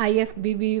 IFBB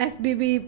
FBB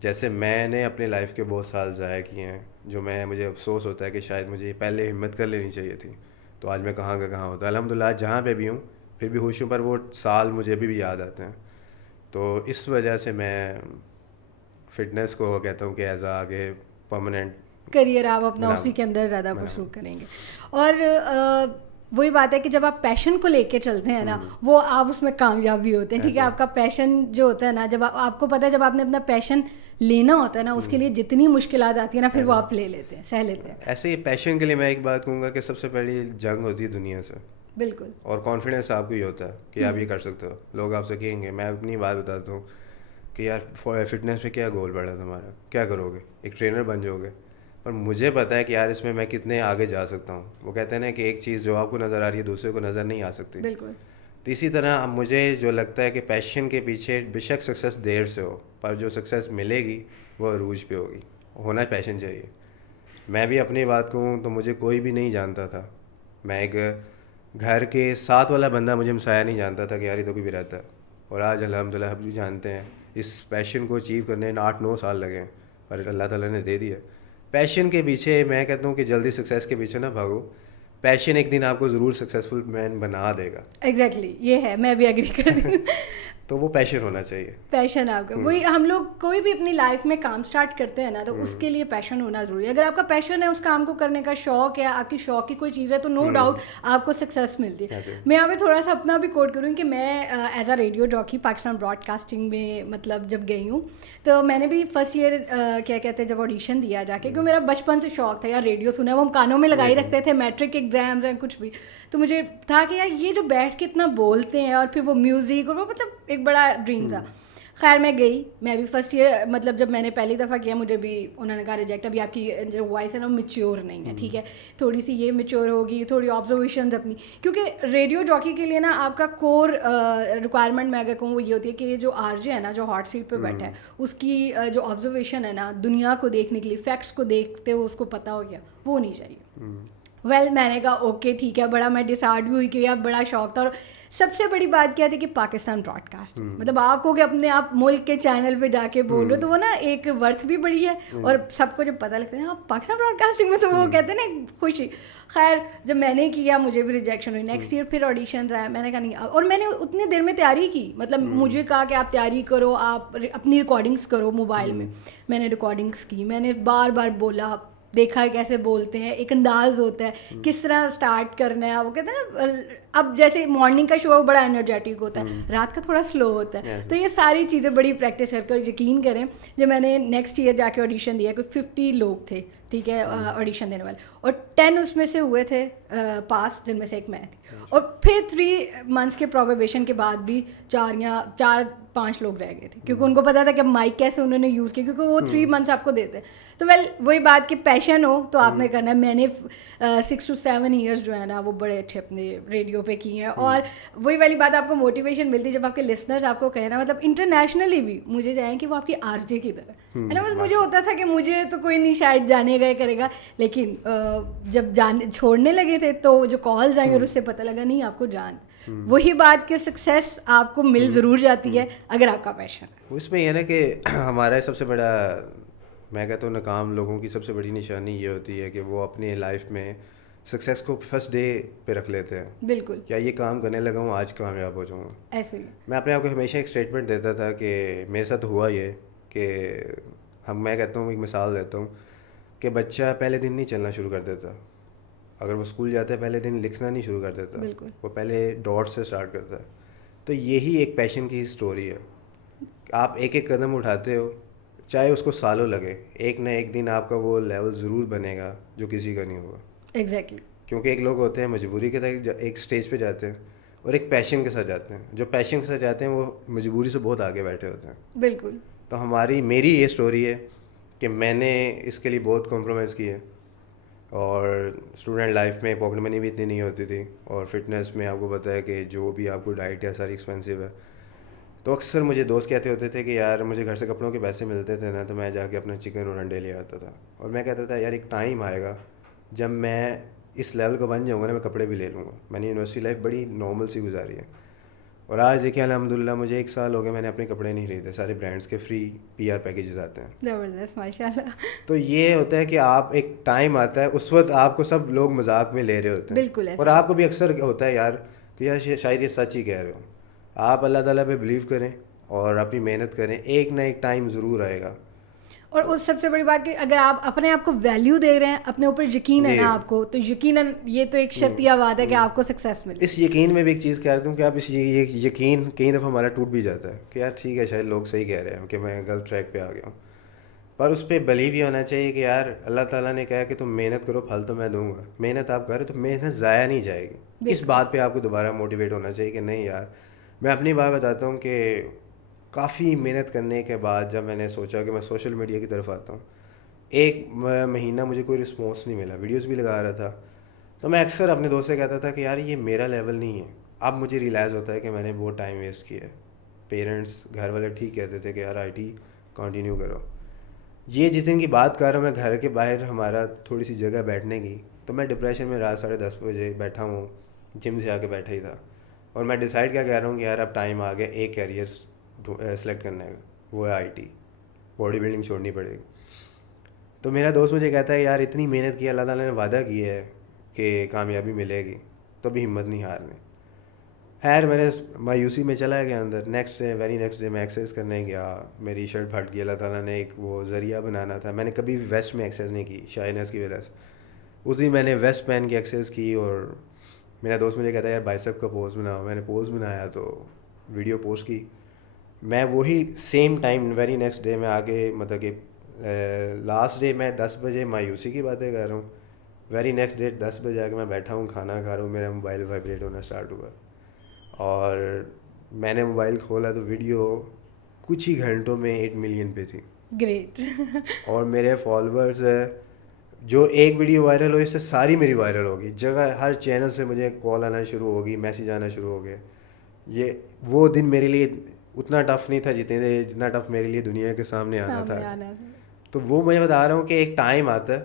جیسے میں نے اپنے لائف کے بہت سال ضائع کیے ہیں جو مجھے افسوس ہوتا ہے کہ شاید مجھے پہلے ہمت کر لینی چاہیے تھی, تو آج میں کہاں کا کہاں ہوتا. الحمد للہ آج جہاں پہ بھی ہوں پھر بھی خوش ہوں, پر وہ سال مجھے ابھی بھی یاد آتے ہیں. تو اس وجہ سے میں فٹنس کو کہتا ہوں کہ ایز آگے پرماننٹ کریئر آپ اپنا اسی کے اندر زیادہ پرسو کریں گے. اور وہی بات ہے کہ جب آپ پیشن کو لے کے چلتے ہیں نا وہ آپ اس میں کامیاب بھی ہوتے ہیں. ٹھیک ہے, آپ کا پیشن جو ہوتا ہے نا, جب آپ کو پتہ ہے جب آپ نے اپنا پیشن لینا ہوتا ہے نا اس کے لیے جتنی مشکلات آتی ہیں نا پھر وہ آپ لے لیتے ہیں, سہ لیتے ہیں. ایسے ہی پیشن کے لیے میں ایک بات کہوں گا کہ سب سے پہلی جنگ ہوتی ہے دنیا سے. بالکل. اور کانفیڈنس آپ کو ہی ہوتا ہے کہ آپ یہ کر سکتے ہو. لوگ آپ سے کہیں گے, میں اپنی بات بتاتا ہوں کہ یار فٹنس پہ کیا گول پڑا تمہارا, کیا کرو گے, ایک ٹرینر بن جاؤ گے. اور مجھے پتہ ہے کہ یار اس میں کتنے آگے جا سکتا ہوں. وہ کہتے ہیں نا کہ ایک چیز جو آپ کو نظر آ رہی ہے دوسرے کو نظر نہیں آ سکتی. بالکل. تو اسی طرح مجھے جو لگتا ہے کہ پیشن کے پیچھے بے شک سکسیس دیر سے ہو, پر جو سکسیس ملے گی وہ عروج پہ ہوگی. ہونا پیشن چاہیے. میں بھی اپنی بات کہوں تو مجھے کوئی بھی نہیں جانتا تھا. میں ایک گھر کے ساتھ والا بندہ مجھے مسایا نہیں جانتا تھا کہ یار یہ تو کوئی بھی رہتا ہے. اور آج الحمد للہ ہم بھی جانتے ہیں اس پیشن کو اچیو کرنے 8-9 سال لگے ہیں, پر اللہ تعالیٰ نے دے دیا. پیشن کے پیچھے میں کہتا ہوں کہ جلدی سکسیس کے پیچھے نہ بھاگو. پیشن ایک دن آپ کو ضرور سکسیزفل مین بنا دے گا. ایگزیکٹلی یہ ہے, میں بھی ایگری کرتی ہوں. تو وہ پیشن ہونا چاہیے. پیشن آپ کا وہی, ہم لوگ کوئی بھی اپنی لائف میں کام سٹارٹ کرتے ہیں نا تو اس کے لیے پیشن ہونا ضروری ہے. اگر آپ کا پیشن ہے, اس کام کو کرنے کا شوق ہے, آپ کی شوق کی کوئی چیز ہے, تو نو ڈاؤٹ آپ کو سکسیس ملتی ہے. میں یہاں پہ تھوڑا سا اپنا بھی کوٹ کروں کہ میں as a radio jockey Pakistan broadcasting میں مطلب جب گئی ہوں تو میں نے بھی فرسٹ ایئر کیا کہتے ہیں جب آڈیشن دیا جا کے, کیونکہ میرا بچپن سے شوق تھا یار ریڈیو سنا ہے, وہ ہم کانوں میں لگائی رکھتے تھے, میٹرک ایگزامز ہیں کچھ بھی, تو مجھے تھا کہ یار یہ جو بیٹھ کے اتنا بولتے ہیں اور پھر وہ میوزک اور وہ مطلب ایک بڑا ڈریم تھا. خیر میں گئی, میں بھی فرسٹ ایئر مطلب جب میں نے پہلی دفعہ کیا مجھے بھی انہوں نے کہا ریجیکٹ, ابھی آپ کی جو وائس ہے نا میچیور نہیں ہے, ٹھیک ہے تھوڑی سی یہ میچیور ہوگی, تھوڑی آبزرویشنز اپنی, کیونکہ ریڈیو جاکی کے لیے نا آپ کا کور ریکوائرمنٹ میں اگر کہوں وہ یہ ہوتی ہے کہ جو آر جے ہے نا جو ہاٹ سیٹ پہ بیٹھا ہے اس کی جو آبزرویشن ہے نا دنیا کو دیکھنے کے لیے, فیکٹس کو دیکھتے ہوئے اس کو پتہ ہو گیا, وہ ہونی چاہیے. ویل میں نے کہا اوکے ٹھیک ہے, بڑا میں ڈسارٹ بھی ہوئی کہ یار بڑا شوق تھا. اور سب سے بڑی بات کیا تھی کہ پاکستان براڈ کاسٹ, مطلب آپ کو کہ اپنے آپ ملک کے چینل پہ جا کے بول رہے, تو وہ نا ایک ورتھ بھی بڑی ہے. اور سب کو جب پتہ لگتا ہے آپ پاکستان براڈ کاسٹنگ میں, تو وہ کہتے ہیں نا خوشی. خیر جب میں نے کیا مجھے بھی ریجیکشن ہوئی. نیکسٹ ایئر پھر آڈیشنز آئے, میں نے کہا نہیں, اور میں نے اتنی دیر میں تیاری کی, مطلب مجھے کہا کہ آپ تیاری کرو, آپ اپنی ریکارڈنگس کرو موبائل میں. میں نے ریکارڈنگس کی, میں نے بار بار بولا, دیکھا کیسے بولتے ہیں, ایک انداز ہوتا ہے کس طرح اسٹارٹ کرنا ہے. وہ کہتے ہیں نا اب جیسے مارننگ کا شو ہے وہ بڑا انرجیٹک ہوتا ہے, رات کا تھوڑا سلو ہوتا ہے. تو یہ ساری چیزیں بڑی پریکٹس کر کر, یقین کریں جب میں نے نیکسٹ ایئر جا کے آڈیشن دیا, کوئی 50 لوگ تھے ٹھیک ہے آڈیشن دینے والے, اور 10 اس میں سے ہوئے تھے پاس, جن میں سے ایک میں تھی. اور پھر 3 months کے پروبیشن کے بعد بھی 4-5 لوگ رہ گئے تھے, کیونکہ ان کو پتا تھا کہ مائک کیسے انہوں نے یوز کیا, کیونکہ وہ 3 months آپ کو دیتے. تو ویل وہی بات کہ پیشن ہو تو آپ نے کرنا ہے. میں نے 6 to 7 years جو ہے نا وہ بڑے اچھے اپنے ریڈیو پہ کی ہیں. اور وہی والی بات آپ کو موٹیویشن ملتی ہے جب آپ کے لسنرز آپ کو کہنا, مطلب انٹرنیشنلی بھی مجھے جائیں کہ وہ آپ کی آر جے کی طرح ہے نا. بس مجھے ہوتا تھا کہ مجھے تو کوئی نہیں شاید جانے گئے کرے گا, لیکن جب چھوڑنے لگے تھے تو جو کالز آئیں اور اس سے پتہ لگا نہیں آپ کو جان. وہی بات کہ سکسیس آپ کو مل ضرور جاتی ہے اگر آپ کا پیشن ہے. اس میں یہ نا کہ ہمارا سب سے بڑا, میں کہتا ہوں ناکام لوگوں کی سب سے بڑی نشانی یہ ہوتی ہے کہ وہ اپنی لائف میں سکسیس کو فرسٹ ڈے پہ رکھ لیتے ہیں. بالکل, کیا یہ کام کرنے لگا ہوں آج کامیاب ہو جاؤں گا. ایسے ہی میں اپنے آپ کو ہمیشہ ایک اسٹیٹمنٹ دیتا تھا کہ میرے ساتھ ہوا یہ کہ میں کہتا ہوں, ایک مثال دیتا ہوں کہ بچہ پہلے دن نہیں چلنا شروع کر دیتا. اگر وہ اسکول جاتا ہے پہلے دن لکھنا نہیں شروع کر دیتا, وہ پہلے ڈاٹ سے اسٹارٹ کرتا ہے. تو یہی ایک پیشن کی اسٹوری ہے. آپ ایک ایک قدم اٹھاتے ہو, چاہے اس کو سالوں لگے, ایک نہ ایک دن آپ کا وہ لیول ضرور بنے گا جو کسی کا نہیں ہوگا. ایگزیکٹلی, کیونکہ ایک لوگ ہوتے ہیں مجبوری کے تحت ایک اسٹیج پہ جاتے ہیں, اور ایک پیشن کے ساتھ جاتے ہیں. جو پیشن کے ساتھ جاتے ہیں وہ مجبوری سے بہت آگے بیٹھے ہوتے ہیں. بالکل. تو میری یہ اسٹوری ہے کہ میں نے اس کے لیے بہت کمپرومائز کی ہے. اور اسٹوڈنٹ لائف میں پاکٹ منی بھی اتنی نہیں ہوتی تھی, اور فٹنس میں آپ کو پتہ ہے کہ جو بھی آپ کو ڈائٹ ہے ساری ایکسپینسو ہے. تو اکثر مجھے دوست کہتے ہوتے تھے کہ یار مجھے گھر سے کپڑوں کے پیسے ملتے تھے نا, تو میں جا کے اپنا چکن اور انڈے لے آتا تھا. اور میں کہتا تھا یار ایک ٹائم آئے گا جب میں اس لیول کو بن جاؤں گا نا, میں کپڑے بھی لے لوں گا. میں نے یونیورسٹی لائف بڑی نارمل سی گزاری ہے. اور آج دیکھیں الحمدللہ مجھے 1 سال ہو گیا میں نے اپنے کپڑے نہیں خریدے, سارے برانڈس کے فری PR پیکیجز آتے ہیں. زبردست, ماشاء اللہ. تو یہ ہوتا ہے کہ آپ ایک ٹائم آتا ہے اس وقت آپ کو سب لوگ مذاق میں لے رہے ہوتے ہیں, بالکل اور آپ کو بھی اکثر ہوتا ہے یار کہ یار شاید یہ سچ ہی کہہ رہے ہو. آپ اللہ تعالیٰ پہ بلیو کریں اور اپنی محنت کریں, ایک نہ ایک ٹائم ضرور آئے گا. اور اس سب سے بڑی بات کہ اگر آپ اپنے آپ کو ویلیو دے رہے ہیں, اپنے اوپر یقین ہے نا آپ کو, تو یقیناً یہ تو ایک شرطیہ بات ہے کہ آپ کو سکسیس ملے. اس یقین میں بھی ایک چیز کہہ رہا ہوں کہ آپ اس یقین کئی دفعہ ہمارا ٹوٹ بھی جاتا ہے کہ یار ٹھیک ہے شاید لوگ صحیح کہہ رہے ہیں کہ میں غلط ٹریک پہ آ گیا ہوں, پر اس پہ بلیو یہ ہونا چاہیے کہ یار اللہ تعالیٰ نے کہا کہ تم محنت کرو, پھل تو میں دوں گا. محنت آپ کریں تو محنت ضائع نہیں جائے گی. اس بات پہ آپ کو دوبارہ موٹیویٹ ہونا چاہیے کہ نہیں یار. میں اپنی بات بتاتا ہوں کہ کافی محنت کرنے کے بعد جب میں نے سوچا کہ میں سوشل میڈیا کی طرف آتا ہوں, 1 مہینہ مجھے کوئی رسپانس نہیں ملا, ویڈیوز بھی لگا رہا تھا, تو میں اکثر اپنے دوست سے کہتا تھا کہ یار یہ میرا لیول نہیں ہے. اب مجھے ریئلائز ہوتا ہے کہ میں نے بہت ٹائم ویسٹ کیا ہے. پیرنٹس گھر والے ٹھیک کہتے تھے کہ یار IT کنٹینیو کرو. یہ جس دن کی بات کر رہا ہوں میں, گھر کے باہر ہمارا تھوڑی سی جگہ بیٹھنے کی, تو میں ڈپریشن میں رات 10:30 بجے بیٹھا ہوں, جم سے آ کے بیٹھا ہی تھا, اور میں ڈیسائیڈ کیا کہہ رہا ہوں کہ یار اب ٹائم آ گیا ایک کیریئر سلیکٹ کرنے کا, وہ ہے IT. باڈی بلڈنگ چھوڑنی پڑے گی. تو میرا دوست مجھے کہتا ہے یار اتنی محنت کی, اللہ تعالیٰ نے وعدہ کیا ہے کہ کامیابی ملے گی, تو بھی ہمت نہیں ہارنے. خیر میں نے مایوسی میں چلا گیا اندر. ویری نیکسٹ ڈے میں ایکسرسائز کرنے گیا, میری شرٹ پھٹ گئی. اللہ تعالیٰ نے ایک وہ ذریعہ بنانا تھا. میں نے کبھی بھی ویسٹ میں ایکسرسائز نہیں کی شائنس کی وجہ سے. اس دن میں نے ویسٹ پہن کے ایکسرسائز کی, اور میرا دوست مجھے کہتا ہے یار بائسپ کا پوز بناؤ. میں نے پوز بنایا تو ویڈیو پوسٹ کی. میں وہی same time very next day میں آگے مطلب کہ لاسٹ ڈے میں 10 بجے مایوسی کی باتیں کر رہا ہوں. ویری نیکسٹ ڈے 10 بجے آ کے میں بیٹھا ہوں, کھانا کھا رہا ہوں, میرا موبائل وائبریٹ ہونا اسٹارٹ ہوا, اور میں نے موبائل کھولا تو ویڈیو کچھ ہی گھنٹوں میں 8 ملین پہ تھی. گریٹ. اور میرے فالوورز جو ایک ویڈیو وائرل ہوئی اس سے ساری میری وائرل ہوگی. جگہ ہر چینل سے مجھے کال آنا شروع ہوگی, میسیج آنا شروع ہو گئے. یہ وہ دن میرے لیے اتنا ٹف نہیں تھا جتنا ٹف میرے لیے دنیا کے سامنے آنا تھا. تو وہ میں بتا رہا ہوں کہ ایک ٹائم آتا ہے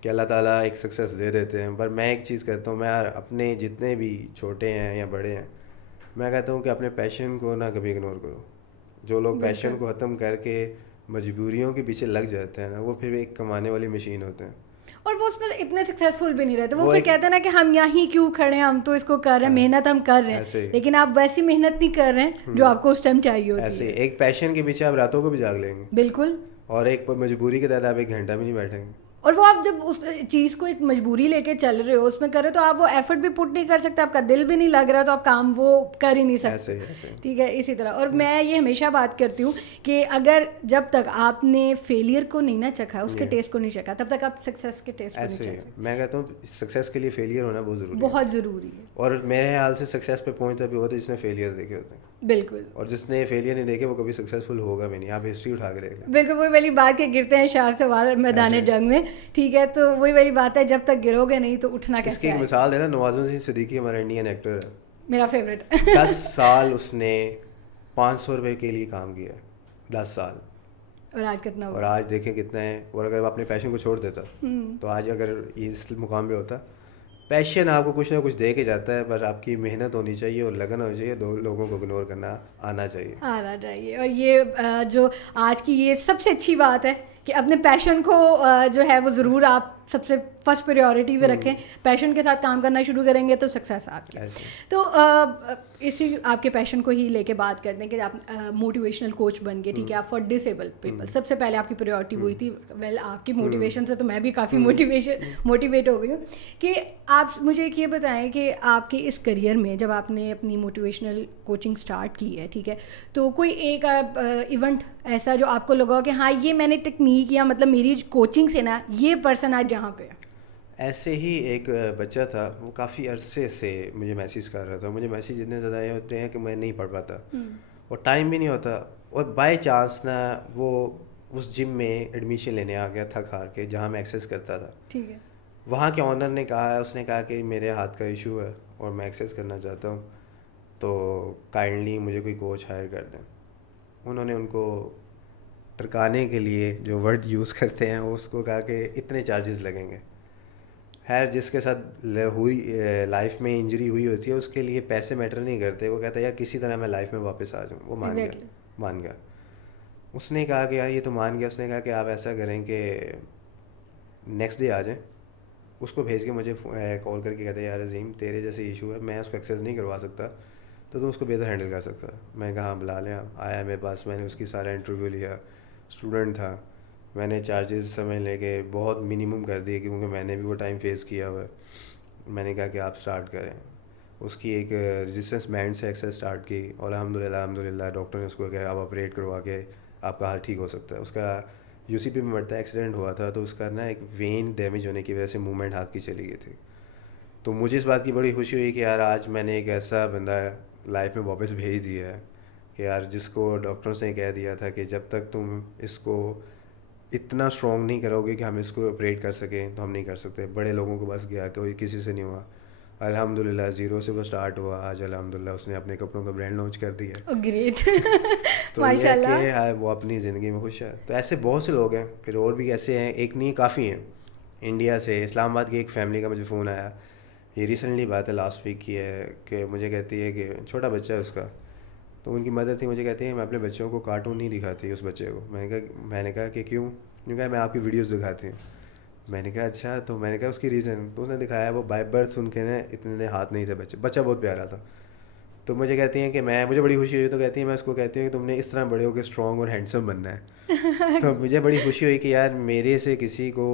کہ اللہ تعالیٰ ایک سکسیس دے دیتے ہیں. پر میں ایک چیز کہتا ہوں, میں اپنے جتنے بھی چھوٹے ہیں یا بڑے ہیں, میں کہتا ہوں کہ اپنے پیشن کو نہ کبھی اگنور کرو. جو لوگ پیشن کو ختم کر کے مجبوریوں کے پیچھے لگ جاتے ہیں نا, وہ پھر ایک کمانے والی مشین ہوتے ہیں, اور وہ اس میں اتنے سکسیزفل بھی نہیں رہتے. وہ پھر کہتے ہیں نا کہ ہم یہیں کیوں کھڑے ہیں, ہم تو اس کو کر رہے ہیں, محنت ہم کر رہے ہیں, لیکن آپ ویسی محنت نہیں کر رہے ہیں جو آپ کو اس ٹائم چاہیے ہوتی ہے. ایسے ایک پیشن کے پیچھے آپ راتوں کو بھی جاگ لیں گے. بالکل. اور ایک مجبوری کے تحت آپ 1 گھنٹہ بھی نہیں بیٹھیں گے. اور وہ آپ جب اس چیز کو ایک مجبوری لے کے چل رہے ہو, اس میں کر رہے ہو, تو آپ وہ ایفرٹ بھی پٹ نہیں کر سکتے, آپ کا دل بھی نہیں لگ رہا, تو آپ کام وہ کر ہی نہیں سکتے. ٹھیک ہے, اسی طرح. اور میں یہ ہمیشہ بات کرتی ہوں کہ اگر جب تک آپ نے فیلئر کو نہیں نہ چکھا, اس کے ٹیسٹ کو نہیں چکھا, تب تک آپ سکسیس کے ٹیسٹ کو نہیں چکھ سکتے. میں کہتا ہوں سکسیس کے لیے فیلئر ہونا بہت ضروری ہے. اور میرے خیال سے سکسیس پہ پہنچتا بھی ہوتا ہے جس نے فیلئر دیکھے ہوتے ہیں. بالکل. اور جس نے فیلئر نہیں دیکھے وہ کبھی سکسیزفل ہوگا بھی نہیں. آپ ہسٹری اٹھا کے دیکھ لیں. بالکل وہی والی بات کہ گرتے ہیں شاہ سوار میدان جنگ میں. ٹھیک ہے, تو وہی والی بات ہے, جب تک گرو گے نہیں تو اٹھنا کیسے. اس کی ایک مثال ہے نا, نوازالدین صدیقی ہمارا انڈین ایکٹر ہے, میرا فیوریٹ. 10 سال اس نے 500 روپے کے لیے کام کیا ہے. 10 سال. اور آج کتنا, اور آج دیکھیں کتنا ہے. اور اگر اپنے پیشن کو چھوڑ دیتا تو آج اگر اس مقام پہ ہوتا. پیشن آپ کو کچھ نہ کچھ دے کے جاتا ہے, بس آپ کی محنت ہونی چاہیے اور لگن ہونی چاہیے. 2 لوگوں کو اگنور کرنا آنا چاہیے. اور یہ جو آج کی یہ سب سے اچھی بات ہے کہ اپنے پیشن کو جو ہے وہ ضرور آپ سب سے فرسٹ پریورٹی پہ رکھیں. پیشن کے ساتھ کام کرنا شروع کریں گے تو سکسیس آپ کی. تو اسی آپ کے پیشن کو ہی لے کے بات کرتے ہیں کہ آپ موٹیویشنل کوچ بن گئے. ٹھیک ہے, آپ فار ڈسیبل پیپل سب سے پہلے آپ کی پریورٹی وہی تھی. ویل آپ کی موٹیویشن سے تو میں بھی کافی موٹیویٹ ہو گئی ہوں. کہ آپ مجھے ایک یہ بتائیں کہ آپ کے اس کریئر میں جب آپ نے اپنی موٹیویشنل کوچنگ اسٹارٹ کی ہے, ٹھیک ہے, تو کوئی ایک ایونٹ ایسا جو آپ کو لگا کہ ہاں یہ میں نے ٹیکنیک یا مطلب میری کوچنگ سے نا یہ پرسن آج جہاں پہ. ایسے ہی ایک بچہ تھا, وہ کافی عرصے سے مجھے میسیج کر رہا تھا. مجھے میسیج اتنے زیادہ آئے ہوتے ہیں کہ میں نہیں پڑھ پاتا اور ٹائم بھی نہیں ہوتا. اور بائی چانس نا وہ اس جم میں ایڈمیشن لینے آ گیا تھک ہار کے, جہاں میں ایکسرسائز کرتا تھا. ٹھیک ہے. وہاں کے آنر نے کہا, اس نے کہا کہ میرے ہاتھ کا ایشو ہے اور میں ایکسرسائز کرنا چاہتا ہوں, تو کائنڈلی مجھے کوئی کوچ ہائر کر دیں. انہوں نے ان کو ٹرکانے کے لیے جو ورڈ یوز کرتے ہیں اس کو کہا کہ اتنے چارجز لگیں گے. خیر جس کے ساتھ ہوئی لائف میں انجری ہوئی ہوتی ہے اس کے لیے پیسے میٹر نہیں کرتے. وہ کہتا ہے یار کسی طرح میں لائف میں واپس آ جاؤں. وہ مان گیا. اس نے کہا کہ یار یہ تو مان گیا. اس نے کہا کہ آپ ایسا کریں کہ نیکسٹ ڈے آ جائیں. اس کو بھیج کے مجھے کال کر کے کہتے ہیں یار عظیم تیرے جیسے ایشو ہے, میں اس کو ایکسیس نہیں کروا سکتا, تو تم اس کو بہتر ہینڈل کر سکتا. میں نے کہا ہاں بلا لیں. آپ آیا میرے پاس, میں نے اس کی سارا انٹرویو لیا. اسٹوڈنٹ تھا, میں نے چارجز سمجھ لے کے بہت منیمم کر دیے کیونکہ میں نے بھی وہ ٹائم فیس کیا ہوا ہے. میں نے کہا کہ آپ اسٹارٹ کریں. اس کی ایک رجسٹنس بینڈ سے ایکسرسائز اسٹارٹ کی اور الحمد للہ ڈاکٹر نے اس کو کہا آپ آپریٹ کروا کے آپ کا ہاتھ ٹھیک ہو سکتا ہے. اس کا یو سی پی میں مرتا ہے, ایکسیڈنٹ ہوا تھا تو اس کا نا ایک وین ڈیمیج ہونے کی وجہ سے موومنٹ ہاتھ کی چلی گئی تھی. تو مجھے اس بات کی بڑی خوشی ہوئی کہ یار آج میں نے ایک ایسا بندہ لائف میں واپس بھیج دیا ہے کہ یار جس کو ڈاکٹرس نے کہہ دیا تھا کہ جب تک تم اس کو اتنا اسٹرانگ نہیں کرو گے کہ ہم اس کو آپریٹ کر سکیں تو ہم نہیں کر سکتے. بڑے لوگوں کو بس گیا, کوئی کسی سے نہیں ہوا. الحمد للہ زیرو سے وہ اسٹارٹ ہوا. آج الحمد للہ اس نے اپنے کپڑوں کا برانڈ لانچ کر دیا. گریٹ. تو یہ ہے کہ وہ اپنی زندگی میں خوش ہے. تو ایسے بہت سے لوگ ہیں, پھر اور بھی ایسے ہیں, ایک نہیں کافی ہیں. انڈیا سے اسلام آباد کی ایک فیملی کا مجھے فون آیا, یہ ریسنٹلی بات ہے لاسٹ ویک کی ہے, کہ مجھے کہتی ہے کہ چھوٹا بچہ ہے اس کا, تو ان کی مدر تھی, مجھے کہتی ہے میں اپنے بچوں کو کارٹون نہیں دکھاتی اس بچے کو. میں نے کہا کہ کیوں؟ کہا میں آپ کی ویڈیوز دکھاتی ہوں. میں نے کہا اچھا. تو میں نے کہا اس کی ریزن, تو اس نے دکھایا وہ بائی برتھ ان کے نا اتنے ہاتھ نہیں تھے, بچہ بہت پیارا تھا. تو مجھے کہتی ہیں کہ مجھے بڑی خوشی ہوئی. تو کہتی ہیں میں اس کو کہتی ہوں کہ تم نے اس طرح بڑے ہو کے اسٹرانگ اور ہینڈسم بننا ہے. تو مجھے بڑی خوشی ہوئی کہ یار میرے سے کسی کو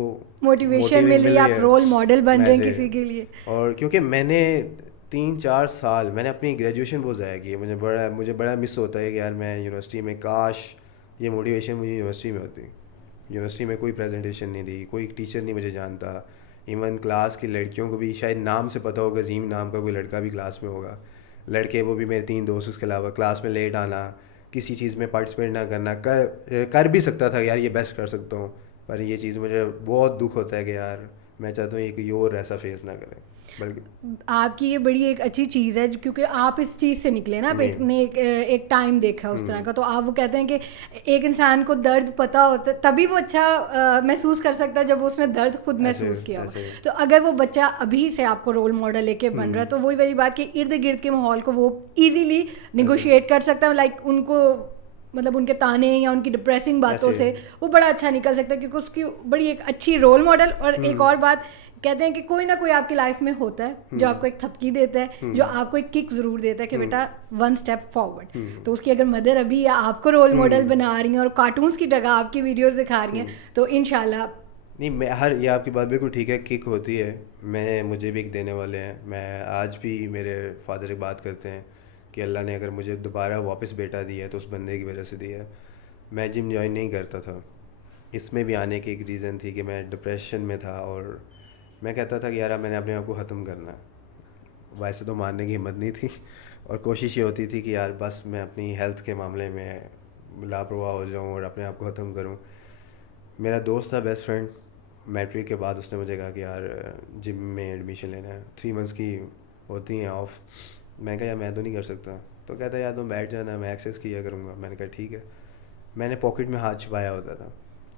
موٹیویشن ملی, آپ رول ماڈل بن رہے ہیں کسی کے لیے. اور کیونکہ میں نے 3-4 سال میں نے اپنی گریجویشن بہت ضائع کی ہے. مجھے بڑا مس ہوتا ہے کہ یار میں یونیورسٹی میں, کاش یہ موٹیویشن مجھے یونیورسٹی میں ہوتی. یونیورسٹی میں کوئی پریزنٹیشن نہیں دی, کوئی ٹیچر نہیں مجھے جانتا. ایون کلاس کی لڑکیوں کو بھی شاید نام سے پتہ ہوگا, عظیم نام کا کوئی لڑکا بھی کلاس میں ہوگا. لڑکے وہ بھی میرے 3 دوست, اس کے علاوہ کلاس میں لیٹ آنا, کسی چیز میں پارٹیسپیٹ نہ کرنا. کر بھی سکتا تھا یار یہ بیسٹ کر سکتا ہوں, پر یہ چیز مجھے بہت دکھ ہوتا ہے کہ یار میں چاہتا ہوں یہ کوئی اور ایسا فیس نہ کرے. بلکہ آپ کی یہ بڑی ایک اچھی چیز ہے کیونکہ آپ اس چیز سے نکلے نا, آپ نے ایک ٹائم دیکھا اس طرح کا. تو آپ وہ کہتے ہیں کہ ایک انسان کو درد پتہ ہوتا ہے تبھی وہ اچھا محسوس کر سکتا ہے جب اس نے درد خود محسوس کیا ہو. تو اگر وہ بچہ ابھی سے آپ کو رول ماڈل لے کے بن رہا ہے تو وہی والی بات کہ ارد گرد کے ماحول کو وہ ایزیلی نیگوشیٹ کر سکتا ہے. لائک ان کو مطلب ان کے تانے یا ان کی ڈپریسنگ باتوں سے وہ بڑا اچھا نکل سکتا ہے کیونکہ اس کی بڑی ایک اچھی رول ماڈل. اور ایک اور بات کہتے ہیں کہ کوئی نہ کوئی آپ کی لائف میں ہوتا ہے جو آپ کو ایک تھپکی دیتا ہے, جو آپ کو ایک کک ضرور دیتا ہے کہ بیٹا 1 اسٹیپ فارورڈ. تو اس کی اگر مدر ابھی آپ کو رول ماڈل بنا رہی ہیں اور کارٹونس کی جگہ آپ کی ویڈیوز دکھا رہی ہیں تو انشاءاللہ. نہیں میں یہ آپ کی بات بالکل ٹھیک ہے, کک ہوتی ہے. مجھے بھی ایک دینے والے ہیں. میں آج بھی میرے فادر ایک بات کرتے ہیں کہ اللہ نے اگر مجھے دوبارہ واپس بیٹا دیا ہے تو اس بندے کی وجہ سے دیا ہے. میں جم جوائن نہیں کرتا تھا, اس میں بھی آنے کی ایک ریزن تھی کہ میں ڈپریشن میں تھا اور میں کہتا تھا کہ یار میں نے اپنے آپ کو ختم کرنا ہے. ویسے تو ماننے کی ہمت نہیں تھی اور کوشش یہ ہوتی تھی کہ یار بس میں اپنی ہیلتھ کے معاملے میں لاپرواہ ہو جاؤں اور اپنے آپ کو ختم کروں. میرا دوست تھا بیسٹ فرینڈ, میٹرک کے بعد اس نے مجھے کہا کہ یار جم میں ایڈمیشن لینا ہے, 3 منتھس کی ہوتی ہیں آف. میں کہا یار میں تو نہیں کر سکتا. تو کہتا ہے یار تم بیٹھ جانا, میں ایکسرسائز کیا کروں گا. میں نے کہا ٹھیک ہے. میں نے پاکٹ میں ہاتھ چھپایا ہوتا تھا,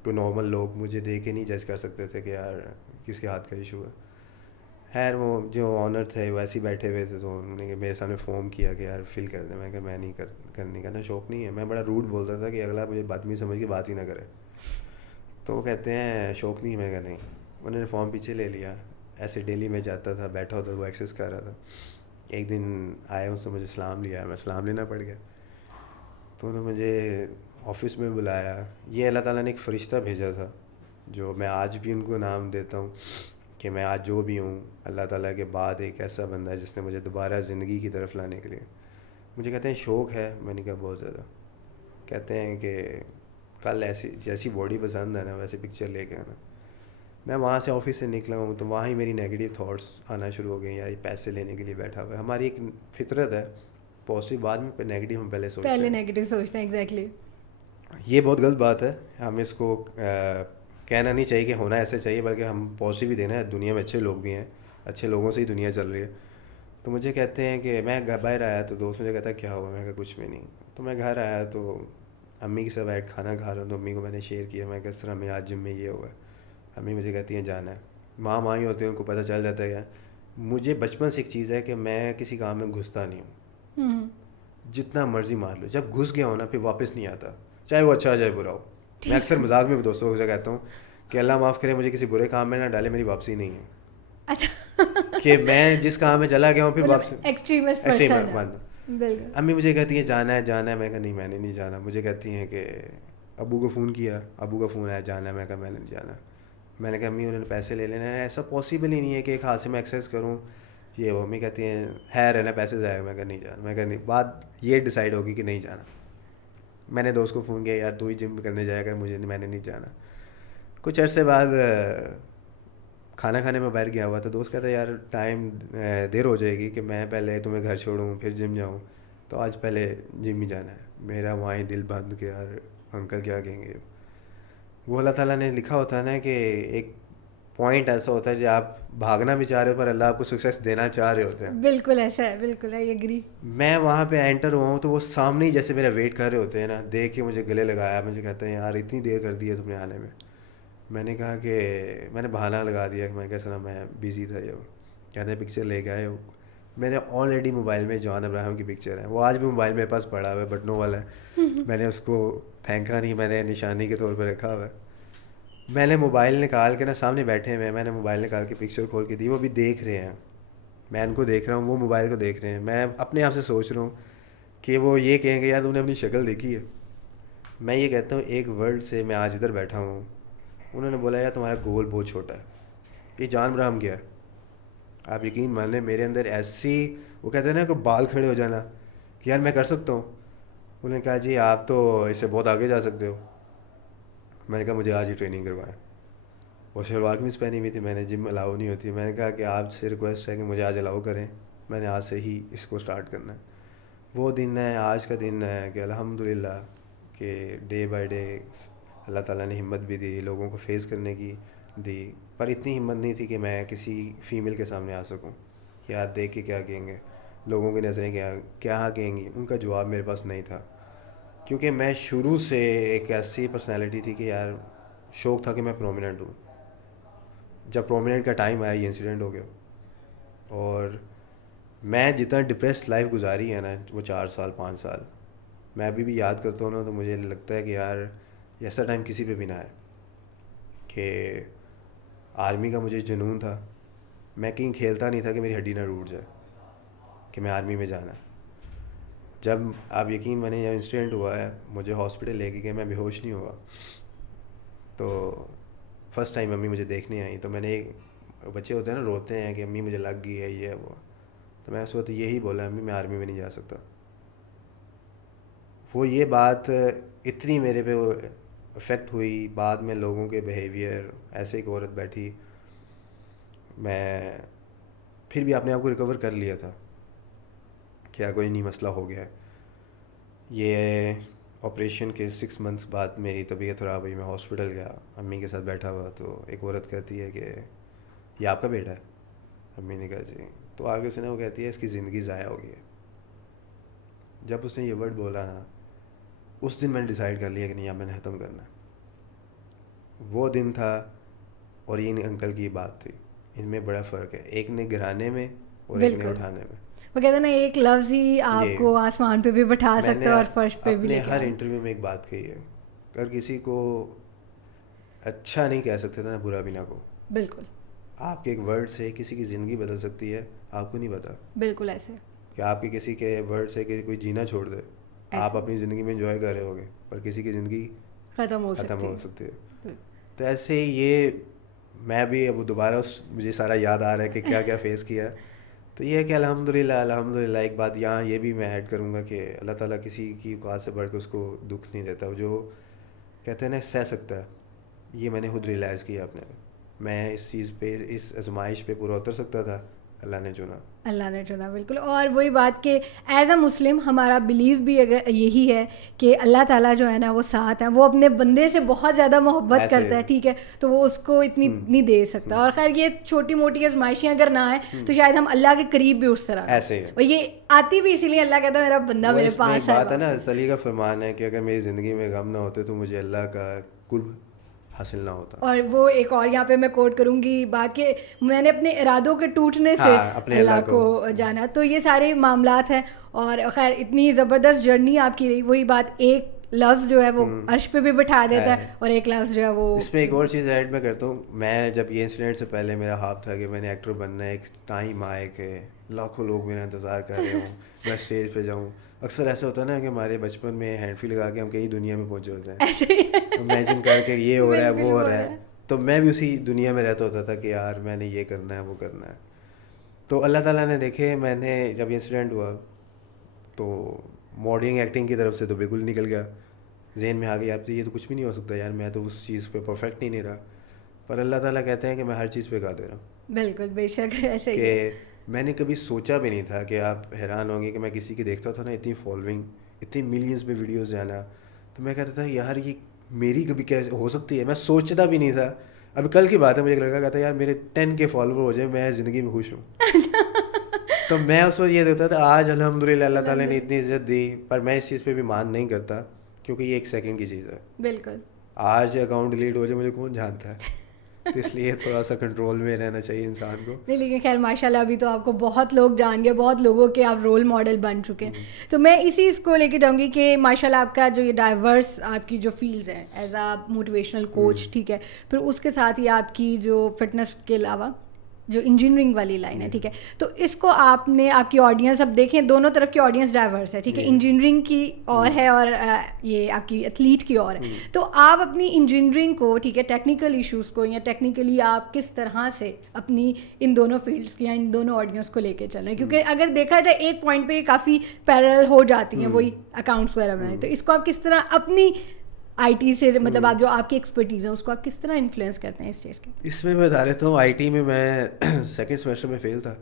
کوئی نارمل لوگ مجھے دیکھ کے نہیں جج کر سکتے تھے کہ یار کس کے ہاتھ کا ایشو ہے. خیر وہ جو آنر تھے ویسے ہی بیٹھے ہوئے تھے تو انہوں نے میرے سامنے فارم کیا کہ یار فل کر دیں. میں کہا میں نہیں کرنے کا نا شوق نہیں ہے. میں بڑا روڈ بولتا تھا کہ اگلا مجھے بدتمیز سمجھ کے بات ہی نہ کرے. تو وہ کہتے ہیں شوق نہیں. میں کہا نہیں. انہوں نے فارم پیچھے لے لیا. ایسے ڈیلی میں جاتا تھا, بیٹھا ہوتا, وہ ایکسرسائز کر رہا تھا. ایک دن آئے, اس نے مجھے سلام لیا, میں سلام لینا پڑ گیا. تو انہوں نے مجھے آفس میں بلایا. یہ اللہ تعالیٰ نے ایک فرشتہ بھیجا تھا جو میں آج بھی ان کو نام دیتا ہوں کہ میں آج جو بھی ہوں اللہ تعالیٰ کے بعد ایک ایسا بندہ ہے جس نے مجھے دوبارہ زندگی کی طرف لانے کے لیے. مجھے کہتے ہیں شوق ہے. میں نے کہا بہت زیادہ. کہتے ہیں کہ کل جیسی باڈی پسند ہے نا ویسے پکچر لے کے آنا. میں وہاں سے آفس سے نکلا ہوں تو وہاں ہی میری نیگیٹو تھاٹس آنا شروع ہو گئے. یار یہ پیسے لینے کے لیے بیٹھا ہوا ہے. ہماری ایک فطرت ہے پازیٹیو بعد میں, نیگیٹو ہم پہلے نیگیٹو سوچتے ہیں. ایگزیکٹلی یہ بہت غلط بات ہے. ہم اس کو کہنا نہیں چاہیے کہ ہونا ایسے چاہیے, بلکہ ہم پازیٹیو بھی دینا ہے. دنیا میں اچھے لوگ بھی ہیں, اچھے لوگوں سے ہی دنیا چل رہی ہے. تو مجھے کہتے ہیں کہ میں باہر آیا تو دوست مجھے کہتا ہے کیا ہوا. میں کہا کچھ بھی نہیں. تو میں گھر آیا تو امی کے ساتھ بیٹھ کھانا کھا رہا ہوں. تو امی کو میں نے شیئر کیا, میں کس طرح میں آج جم میں یہ ہوا ہے. امی مجھے کہتی ہیں جانا ہے. ماں ماں ہی ہوتے ہیں, ان کو پتہ چل جاتا ہے. مجھے بچپن سے ایک چیز ہے کہ میں کسی کام میں گھستا نہیں ہوں, جتنا مرضی مار لو, جب گھس گیا ہوں نا پھر واپس نہیں آتا, چاہے وہ اچھا ہو چاہے برا ہو. میں اکثر مذاق میں بھی دوستوں کو کہتا ہوں کہ اللہ معاف کرے مجھے کسی برے کام میں نہ ڈالے, میری واپسی نہیں ہے. اچھا کہ میں جس کام میں چلا گیا ہوں پھر واپس ایکسٹریمسٹ پرسن ہے. بالکل. امی مجھے کہتی ہیں جانا ہے جانا ہے, میں کہا نہیں میں نے نہیں جانا. مجھے کہتی ہیں کہ ابو کو فون کیا, ابو کا فون آیا جانا ہے, میں کہا میں نے نہیں جانا. میں نے کہا امی انہوں نے پیسے لے لینا ہے, ایسا پاسبل ہی نہیں ہے کہ ایک ہاتھ سے میں ایکسرسائز کروں یہ وہ. امی کہتی ہیں ہے رہنا پیسے ضائع. میں کہا نہیں جانا. میں کہا نہیں, بات یہ ڈیسائیڈ ہوگی کہ نہیں جانا. میں نے دوست کو فون کیا یار تو ہی جم کرنے جائے گا, میں نے نہیں جانا. کچھ عرصے بعد کھانا کھانے میں باہر گیا ہوا تھا, دوست کہتا ہے یار ٹائم دیر ہو جائے گی کہ میں پہلے تمہیں گھر چھوڑوں پھر جم جاؤں, تو آج پہلے جم ہی جانا ہے. میرا وہاں ہی دل بند کہ یار انکل کیا کہیں گے. وہ اللہ تعالیٰ نے لکھا ہوتا ہے نا کہ ایک پوائنٹ ایسا ہوتا ہے جو آپ بھاگنا بھی چاہ رہے ہو پر اللہ آپ کو سکسیس دینا چاہ رہے ہوتے ہیں. بالکل ایسا ہے, بالکل ہے, ایگری. میں وہاں پہ انٹر ہوا ہوں تو وہ سامنے ہی جیسے میرا ویٹ کر رہے ہوتے ہیں نا, دیکھ کے مجھے گلے لگایا. مجھے کہتے ہیں یار اتنی دیر کر دی ہے تم نے آنے میں. میں نے کہا کہ میں نے بہانہ لگا دیا کہ میں کہا سنا میں بزی تھا. یہ کہتے ہیں پکچر لے کے آئے ہو. میں نے آلریڈی موبائل میں جان ابراہیم کی پکچر ہے, وہ آج بھی موبائل میرے پاس پڑا ہوا ہے, بٹنوں والا ہے. میں نے اس کو پھینکا نہیں, میں نے نشانی کے طور پہ رکھا ہوا ہے. میں نے موبائل نکال کے نا سامنے بیٹھے ہوئے, میں نے موبائل نکال کے پکچر کھول کے دی, وہ بھی دیکھ رہے ہیں. میں ان کو دیکھ رہا ہوں, وہ موبائل کو دیکھ رہے ہیں. میں اپنے آپ سے سوچ رہا ہوں کہ وہ یہ کہیں گے یار تم نے اپنی شکل دیکھی ہے. میں یہ کہتا ہوں ایک ورڈ سے میں آج ادھر بیٹھا ہوں. انہوں نے بولا یار تمہارا گول بہت چھوٹا ہے, یہ جان براہم کیا ہے. آپ یقین مان لیں میرے اندر ایسی, وہ کہتے ہیں نا کہ بال کھڑے ہو جانا کہ یار میں کر سکتا ہوں. انہوں نے کہا جی آپ تو اس سے بہت آگے جا سکتے ہو. میں نے کہا مجھے آج ہی ٹریننگ کروائیں. وہ شلوار قمیض پہنی ہوئی تھی, میں نے جم الاؤ نہیں ہوتی. میں نے کہا کہ آپ سے ریکویسٹ ہے کہ مجھے آج الاؤ کریں, میں نے آج سے ہی اس کو اسٹارٹ کرنا ہے. وہ دن ہے, آج کا دن ہے کہ الحمدللہ کہ ڈے بائی ڈے اللہ تعالیٰ نے ہمت بھی دی, لوگوں کو فیس کرنے کی دی. پر اتنی ہمت نہیں تھی کہ میں کسی فیمیل کے سامنے آ سکوں کہ یار دیکھ کے کیا کہیں گے, لوگوں کی نظریں کیا کہیں گی. ان کا جواب میرے پاس نہیں تھا, کیونکہ میں شروع سے ایک ایسی پرسنالٹی تھی کہ یار شوق تھا کہ میں پرومیننٹ ہوں. جب پرومیننٹ کا ٹائم آیا یہ انسیڈنٹ ہو گیا, اور میں جتنا ڈپریس لائف گزاری ہے نا وہ 4 سال 5 سال, میں ابھی بھی یاد کرتا ہوں نا تو مجھے لگتا ہے کہ یار ایسا ٹائم کسی پہ بھی نہ آئے. کہ آرمی کا مجھے جنون تھا, میں کہیں کھیلتا نہیں تھا کہ میری ہڈی نہ ٹوٹ جائے کہ میں آرمی میں جانا. جب آپ یقین مانیں یہ انسیڈنٹ ہوا ہے, مجھے ہاسپٹل لے کے گئے, میں بے ہوش نہیں ہوا. تو فرسٹ ٹائم امی مجھے دیکھنے آئی, تو میں نے, بچے ہوتے ہیں نا روتے ہیں کہ امی مجھے لگ گئی ہے یہ وہ, تو میں اس وقت یہی بولا امی میں آرمی میں نہیں جا سکتا. وہ یہ بات اتنی میرے پہ افیکٹ ہوئی. بعد میں لوگوں کے بیہیویئر, ایسے ایک عورت بیٹھی, میں پھر بھی اپنے آپ کو ریکور کر لیا تھا, کیا کوئی نہیں مسئلہ ہو گیا. یہ آپریشن کے 6 months بعد میری طبیعت خراب ہوئی, میں ہاسپٹل گیا, امی کے ساتھ بیٹھا ہوا, تو ایک عورت کہتی ہے کہ یہ آپ کا بیٹا ہے. امی نے کہا جی. تو آگے سے نا وہ کہتی ہے اس کی زندگی ضائع ہو گئی ہے. جب اس نے یہ ورڈ بولا نا, اس دن میں نے ڈیسائیڈ کر لیا کہ نہیں اب میں نے ختم کرنا ہے. وہ دن تھا, اور یہ انکل کی بات تھی, ان میں بڑا فرق ہے, ایک نے گرانے میں اور ایک نے اٹھانے میں. وہ کہتے ہیں نا ایک لفظ ہی آپ کو آسمان پہ بھی بٹھا سکتا ہے اور فرش پہ بھی. میں نے ہر انٹرویو میں ایک بات کہی ہے, اگر کسی کو اچھا نہیں کہہ سکتے تھے نا برا بھی نہ کو. بالکل. آپ کے ایک ورڈ سے کسی کی زندگی بدل سکتی ہے, آپ کو نہیں پتا. بالکل ایسے کہ آپ کے کسی کے ورڈ سے کہ کوئی جینا چھوڑ دے, آپ اپنی زندگی میں انجوائے کر رہے ہوگے پر کسی کی زندگی ختم ہو سکتی ہے. تو ایسے ہی یہ میں بھی اب دوبارہ مجھے سارا یاد آ رہا ہے کہ کیا کیا فیس کیا. تو یہ ہے کہ الحمدللہ ایک بات یہاں یہ بھی میں ایڈ کروں گا کہ اللہ تعالیٰ کسی کی اوقات سے بڑھ کے اس کو دکھ نہیں دیتا. جو کہتے ہیں نا سہ سکتا ہے, یہ میں نے خود ریئلائز کیا اپنے. میں اس چیز پہ, اس آزمائش پہ پورا اتر سکتا تھا, اللہ نے چنا. بالکل. اور وہی بات کہ ایز اے مسلم ہمارا بلیو بھی اگر یہی ہے کہ اللہ تعالیٰ جو ہے نا وہ ساتھ ہے, وہ اپنے بندے سے بہت زیادہ محبت کرتا ہے, ٹھیک ہے, تو وہ اس کو اتنی نہیں دے سکتا. اور خیر یہ چھوٹی موٹی آزمائشیں اگر نہ آئیں تو شاید ہم اللہ کے قریب بھی اس طرح ایسے, اور یہ آتی بھی اسی لیے اللہ کہتا ہے میرا بندہ میرے پاس ہے. بات ہے نا, علی کا فرمان ہے کہ اگر میری زندگی میں غم نہ ہوتے تو مجھے اللہ کا قرب حاصل نہ ہوتا. اور وہ ایک اور یہاں پہ میں کوٹ کروں گی بات کہ میں نے اپنے ارادوں کے ٹوٹنے سے اللہ کو جانا. تو یہ سارے معاملات ہیں. اور خیر اتنی زبردست جرنی آپ کی رہی. وہی بات ایک لفظ جو ہے وہ عرش پہ بھی بٹھا دیتا ہے اور ایک لفظ جو ہے وہ. اس میں ایک اور چیز ایڈ میں کرتا ہوں. میں جب یہ انسیڈنٹ سے پہلے میرا خواب تھا کہ میں نے ایکٹر بننا ہے. ایک ٹائم آئے کہ لاکھوں لوگ میرا انتظار کر رہے ہوں, میں اسٹیج پہ جاؤں. اکثر ایسا ہوتا ہے نا کہ ہمارے بچپن میں ہینڈ فری لگا کے ہم کئی دنیا میں پہنچے ہوتے ہیں, امیجن کر کے یہ ہو رہا ہے وہ ہو رہا ہے. تو میں بھی اسی دنیا میں رہتا ہوتا تھا کہ یار میں نے یہ کرنا ہے وہ کرنا ہے. تو اللہ تعالیٰ نے دیکھے میں نے جب یہ انسیڈنٹ ہوا تو ماڈلنگ ایکٹنگ کی طرف سے تو بالکل نکل گیا. ذہن میں آ گئی آپ تو یہ تو کچھ بھی نہیں ہو سکتا یار, میں تو اس چیز پہ پرفیکٹ ہی نہیں رہا. پر اللہ تعالیٰ کہتے ہیں کہ میں ہر چیز پہ قادر ہوں. بالکل بے شک ایسے ہی کہ میں نے کبھی سوچا بھی نہیں تھا کہ آپ حیران ہوں گے کہ میں کسی کی دیکھتا تھا نا اتنی فالوئنگ, اتنی ملینس پہ ویڈیوز جانا, تو میں کہتا تھا یار یہ میری کبھی کیسے ہو سکتی ہے. میں سوچتا بھی نہیں تھا. ابھی کل کی بات ہے, مجھے ایک لڑکا کہتا ہے یار میرے 10 کے فالوور ہو جائے میں زندگی میں خوش ہوں. تو میں اس وقت یہ دیکھتا تھا. آج الحمدللہ اللہ تعالیٰ نے اتنی عزت دی, پر میں اس چیز پہ بھی مان نہیں کرتا کیونکہ یہ ایک سیکنڈ کی چیز ہے. بالکل آج اکاؤنٹ ڈیلیٹ ہو جائے مجھے کون جانتا ہے. تو اس لیے تھوڑا سا کنٹرول میں رہنا چاہیے انسان کو. نہیں لیکن خیر ماشاء اللہ ابھی تو آپ کو بہت لوگ جان گے, بہت لوگوں کے آپ رول ماڈل بن چکے ہیں. تو میں اسی اس کو لے کے جاؤں گی کہ ماشاء اللہ آپ کا جو یہ ڈائیورس آپ کی جو فیلڈز ہیں ایز اے موٹیویشنل کوچ, ٹھیک ہے, پھر اس کے ساتھ ہی آپ کی جو فٹنس کے علاوہ جو انجینئرنگ والی لائن ہے, ٹھیک ہے, تو اس کو آپ نے آپ کی آڈینس اب دیکھیں دونوں طرف کی آڈینس ڈائیورس ہے, ٹھیک ہے, انجینئرنگ کی اور ہے اور یہ آپ کی ایتھلیٹ کی اور ہے. تو آپ اپنی انجینئرنگ کو, ٹھیک ہے, ٹیکنیکل ایشوز کو یا ٹیکنیکلی آپ کس طرح سے اپنی ان دونوں فیلڈس کی یا ان دونوں آڈینس کو لے کے چل رہے ہیں, کیونکہ اگر دیکھا جائے ایک پوائنٹ پہ کافی پیرل ہو جاتی ہیں وہی اکاؤنٹس وغیرہ میں, تو اس کو آپ کس طرح اپنی آئی ٹی سے مطلب آپ جو آپ کی ایکسپرٹیز ہے اس کو آپ کس طرح انفلوئنس کرتے ہیں اس چیز کے؟ اس میں بتا دیتا ہوں. آئی ٹی میں میں سیکنڈ سیمسٹر میں فیل تھا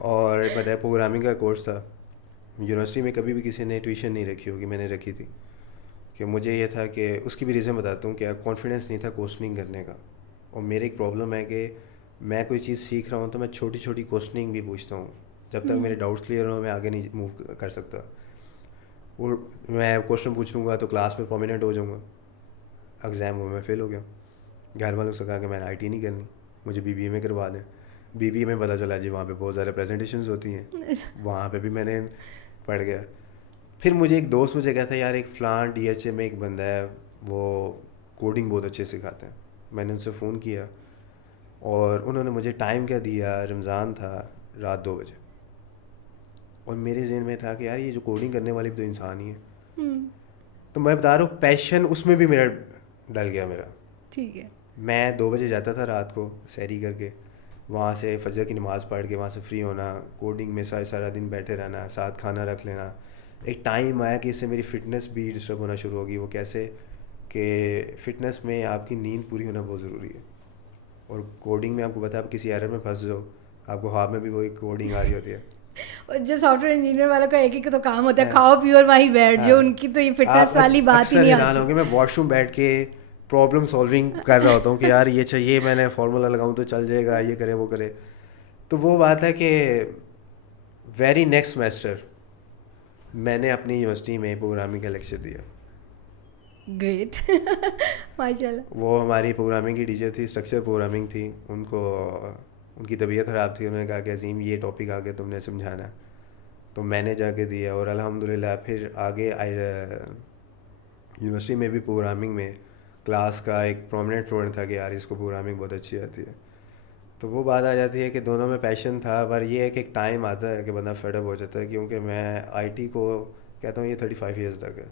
اور بتایا پروگرامنگ کا کورس تھا. یونیورسٹی میں کبھی بھی کسی نے ٹیوشن نہیں رکھی ہوگی, میں نے رکھی تھی. کہ مجھے یہ تھا کہ اس کی بھی ریزن بتاتا ہوں کہ کانفیڈنس نہیں تھا کوسچننگ کرنے کا. اور میری ایک پرابلم ہے کہ میں کوئی چیز سیکھ رہا ہوں تو میں چھوٹی چھوٹی کوسچننگ بھی پوچھتا ہوں. جب تک میرے ڈاؤٹس کلیئر ہوں میں آگے نہیں موو کر سکتا. اور میں کوشچن پوچھوں گا تو کلاس میں پرومیننٹ ہو جاؤں گا, ایگزام میں فیل ہو گیا. گھر والوں سے کہا کہ میں نے آئی ٹی نہیں کرنی, مجھے بی بی اے میں کروا دیں. بی بی اے میں پتہ چلا جی وہاں پہ بہت سارے پریزنٹیشنز ہوتی ہیں, وہاں پہ بھی میں نے پڑھ گیا. پھر مجھے ایک دوست مجھے کہتا ہے یار ایک فلان ڈی ایچ اے میں ایک بندہ ہے وہ کوڈنگ بہت اچھے سکھاتے ہیں. میں نے ان سے فون کیا اور انہوں نے مجھے ٹائم کیا دیا, رمضان تھا, رات 2 بجے. اور میرے ذہن میں تھا کہ یار یہ جو کوڈنگ کرنے والے بھی تو انسان ہی ہے. تو میں بتا رہا ہوں پیشن اس میں بھی میرا ڈل گیا میرا. ٹھیک ہے, میں 2 بجے جاتا تھا رات کو سحری کر کے, وہاں سے فجر کی نماز پڑھ کے وہاں سے فری ہونا, کوڈنگ میں سارا دن بیٹھے رہنا, ساتھ کھانا رکھ لینا. ایک ٹائم آیا کہ اس سے میری فٹنس بھی ڈسٹرب ہونا شروع ہوگی. وہ کیسے کہ فٹنس میں آپ کی نیند پوری ہونا بہت ضروری ہے. اور کوڈنگ میں آپ کو پتا ہے آپ کسی ایرر میں پھنس جاؤ, آپ کو خواب میں بھی وہی کوڈنگ آ رہی ہوتی ہے. جو سافٹ ویئر انجینئر والوں کا ایک ہی تو کام ہوتا ہے کھاؤ پیو اور وہیں بیٹھ جو ان کی تو یہ فٹنس والی بات ہی نہیں آتی. ہوں گے میں واش روم بیٹھ کے پرابلم سالونگ کر رہا ہوتا ہوں کہ یار یہ چاہیے, میں نے فارمولا لگاؤں تو چل جائے گا, یہ کرے وہ کرے. تو وہ بات ہے کہ ویری نیکسٹ سیمسٹر میں نے اپنی یونیورسٹی میں پروگرامنگ کا لیکچر دیا. گریٹ ماشاء اللہ. وہ ہماری پروگرامنگ کی ٹیچر تھی, اسٹرکچر پروگرامنگ تھی. ان کی طبیعت خراب تھی, انہوں نے کہا کہ عظیم یہ ٹاپک آگے تم نے سمجھانا ہے. تو میں نے جا کے دیا اور الحمدللہ پھر آگے یونیورسٹی میں بھی پروگرامنگ میں کلاس کا ایک پرومیننٹ اسٹوڈنٹ تھا کہ یار اس کو پروگرامنگ بہت اچھی آتی ہے. تو وہ بات آ جاتی ہے کہ دونوں میں پیشن تھا, پر یہ ہے کہ ایک ٹائم آتا ہے کہ بندہ فیڈ اپ ہو جاتا ہے. کیونکہ میں آئی ٹی کو کہتا ہوں یہ 35 ایئرس تک ہے.